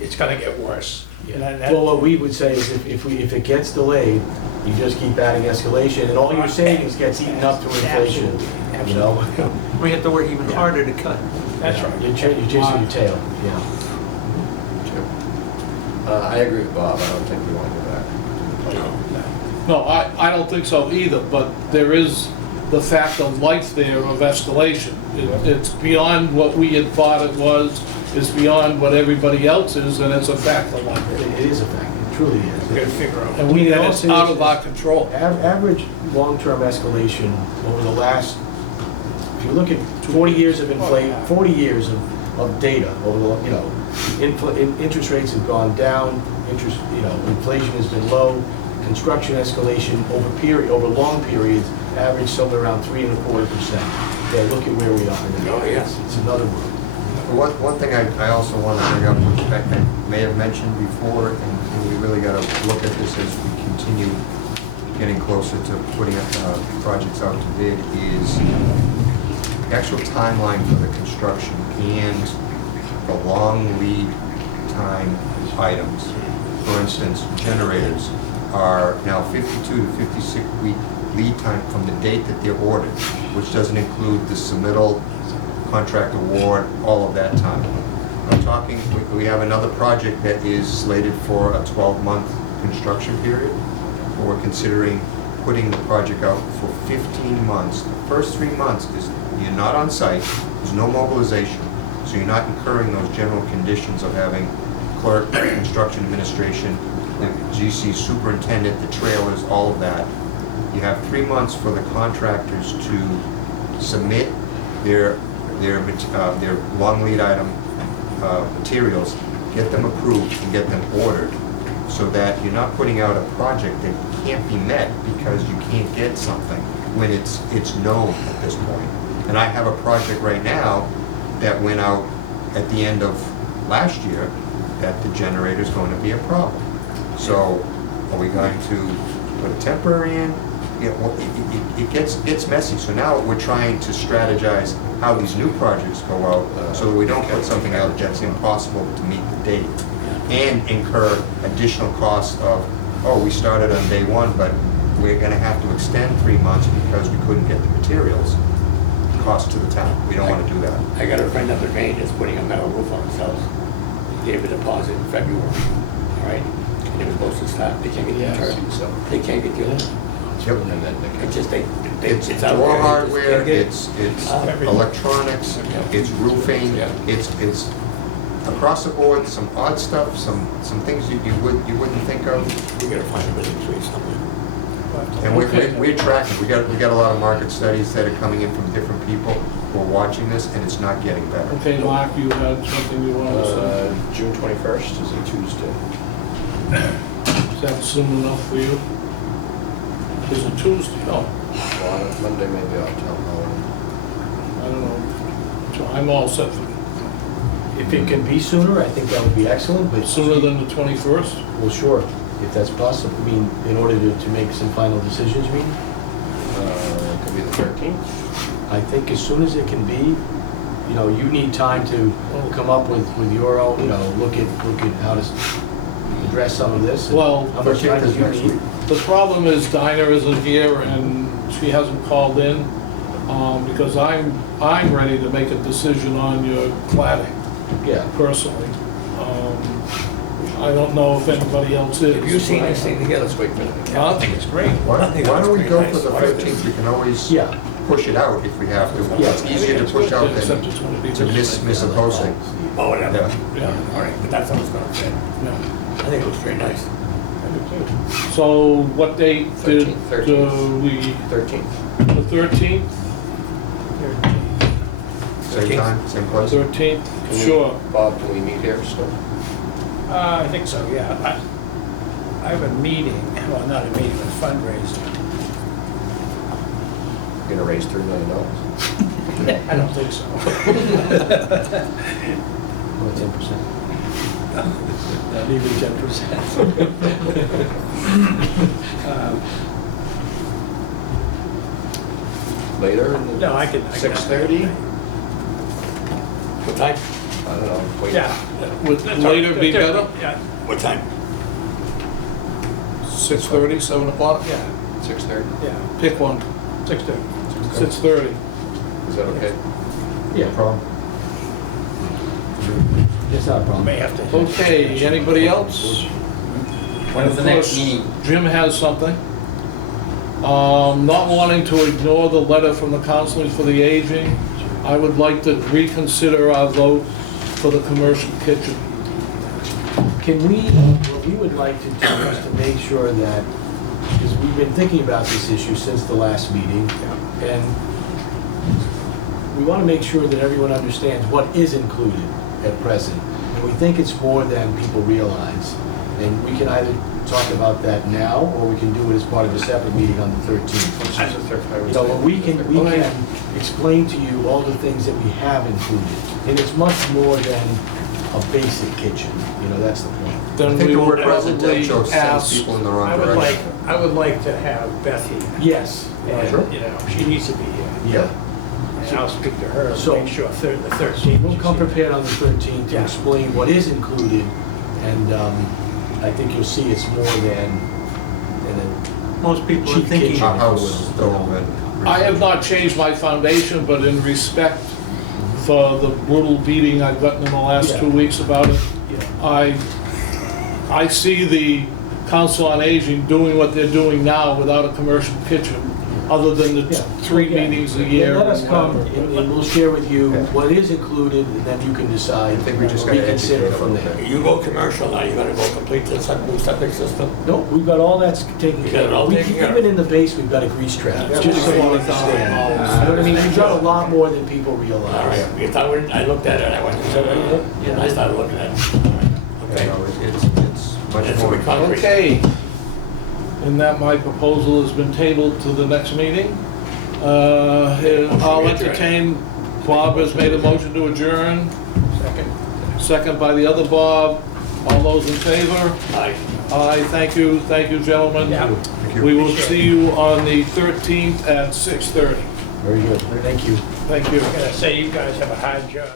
it's gonna get worse. And that- Well, what we would say is if it gets delayed, you just keep adding escalation, and all your savings gets eaten up through inflation, you know? We have to work even harder to cut. That's right. You're chasing your tail, yeah. I agree with Bob, I don't think we want to go back. No, I don't think so either, but there is the fact of life there of escalation. It's beyond what we had thought it was, it's beyond what everybody else is, and it's a fact of life. It is a fact, it truly is. We gotta figure out. And it's out of our control. Average long-term escalation over the last, if you look at 40 years of inflation, 40 years of data, over the, interest rates have gone down, inflation has been low, construction escalation over long periods, average somewhere around 3.25%. Okay, look at where we are. Oh, yes. It's another world. One thing I also want to bring up, which I may have mentioned before, and we really got to look at this as we continue getting closer to putting projects out to bid, is the actual timeline for the construction and the long lead time items. For instance, generators are now 52 to 56 week lead time from the date that they're ordered, which doesn't include the submittal, contract award, all of that time. I'm talking, we have another project that is slated for a 12-month construction period. We're considering putting the project out for 15 months. The first 3 months is you're not on site, there's no mobilization, so you're not incurring those general conditions of having clerk, construction administration, the GC superintendent, the trailers, all of that. You have 3 months for the contractors to submit their long lead item materials, get them approved and get them ordered, so that you're not putting out a project that can't be met because you can't get something when it's known at this point. And I have a project right now that went out at the end of last year that the generator's going to be a problem. So are we going to put a temporary in? It gets messy. So now we're trying to strategize how these new projects go out so that we don't put something out that's impossible to meet the date and incur additional costs of, we started on day one, but we're going to have to extend 3 months because we couldn't get the materials. Cost to the town. We don't want to do that. I got a friend up in Maine that's putting a metal roof on his house. He gave a deposit in February, all right? And it was supposed to start, they can't get the insurance, so they can't get the other. Yep. It's just, It's out door there. hardware, They get- it's Everything. electronics, it's roofing, it's across the board, some odd stuff, some things you wouldn't think of. We gotta find a billing tree somewhere. And we're tracking, we got a lot of market studies that are coming in from different people who are watching this, and it's not getting better. Okay, Mark, you had something you wanted to say? June 21st is a Tuesday. Is that soon enough for you? Is it Tuesday? No, Well, Monday maybe I'll tell I don't know. So I'm all set for If it can be sooner, I think that would be excellent, but sooner than the 21st? Well, sure, if that's possible. I mean, in order to make some final decisions, It could be the 13th. I think as soon as it can be, you need time to come up with your own, look at how to address some of this. and Well, how much time do you next need? week. The problem is Dinah isn't here and she hasn't called in, because I'm ready to make a decision on your cladding Yeah. personally. I don't know if anybody else is. Have you seen this thing together? Let's wait a minute. Huh? I think it's great. Why I think don't that's we pretty go nice. for the 13th? We can always Yeah, push it out if we have to. Yeah. It's easier to push out Except than it's gonna be to miss a posting. Oh, whatever. Yeah. Yeah, all right, but that's how it's gonna fit. Yeah. I think it looks very nice. So what date did 13th. we, 13th. the 13th? Same time, same place? 13th, Can we- sure. Bob, can we meet here still? I think so, yeah. I have a meeting, well, not a meeting, a fundraiser. Gonna raise $3 million? I don't think so. Well, 10%. Not even 10%. Later? in the- No, I can. 6:30? What time? I don't know, wait. Yeah. Would later be better? Yeah, What time? 6:30, 7 o'clock? yeah, 6:30? yeah, Pick one. 6:30. 6:30. Is that okay? Yeah, problem. It's not a You problem. may have to. Okay, anybody else? When is the Of next course, meeting? Jim has something. Not wanting to ignore the letter from the counselors for the aging, I would like to reconsider our vote for the commercial kitchen. Can we, what we would like to do is to make sure that, because we've been thinking about this issue since the last meeting, and we want to make sure that everyone understands what is included at present. And we think it's more than people realize. And we can either talk about that now, or we can do it as part of a separate meeting on the 13th. As a third, I would You know, say. we can explain to you all the things that we have included. And it's much more than a basic kitchen, you know, that's the point. I Then think we the will word probably residential sends ask, people in the I wrong would like, direction. I would like to have Beth here. Yes. And, Sure. you know, she needs to be here. Yeah. And I'll speak to her So- and make sure the 13th. We'll come prepared on the 13th to Yeah. explain what is included, and I think you'll see it's more than Most people are Cheap thinking, kitchen. A house stove and. I have not changed my foundation, but in respect for the brutal beating I've gotten in the last 2 weeks about it, I see the Council on Aging doing what they're doing now without a commercial kitchen, other than the Yeah. 3 meetings a year. Let us and come, whatever. and we'll share with you what is included, and then you can decide. I think we just gotta reconsider educate a from little there. bit. You go commercial now, you're gonna go complete the new septic system? No, we've got all that's taken You got care it all of. taken care of. Even in the base, we've got a grease trap, Yeah, just so we you got understand. You $1,000. know what I mean? We've got a lot more than people All realize. right, because I looked at it, I went, and I started looking at it. Okay. You know, it's much It's more. gonna be concrete. Okay. And that my proposal has been tabled to the next meeting. I'll entertain, Bob has made a motion to adjourn, Second. second by the other Bob. All those in favor? Aye. Aye, thank you, gentlemen. Yeah. Thank you. We will see you on the 13th at 6:30. Very good, thank you. Thank you. I gotta say, you guys have a hard job.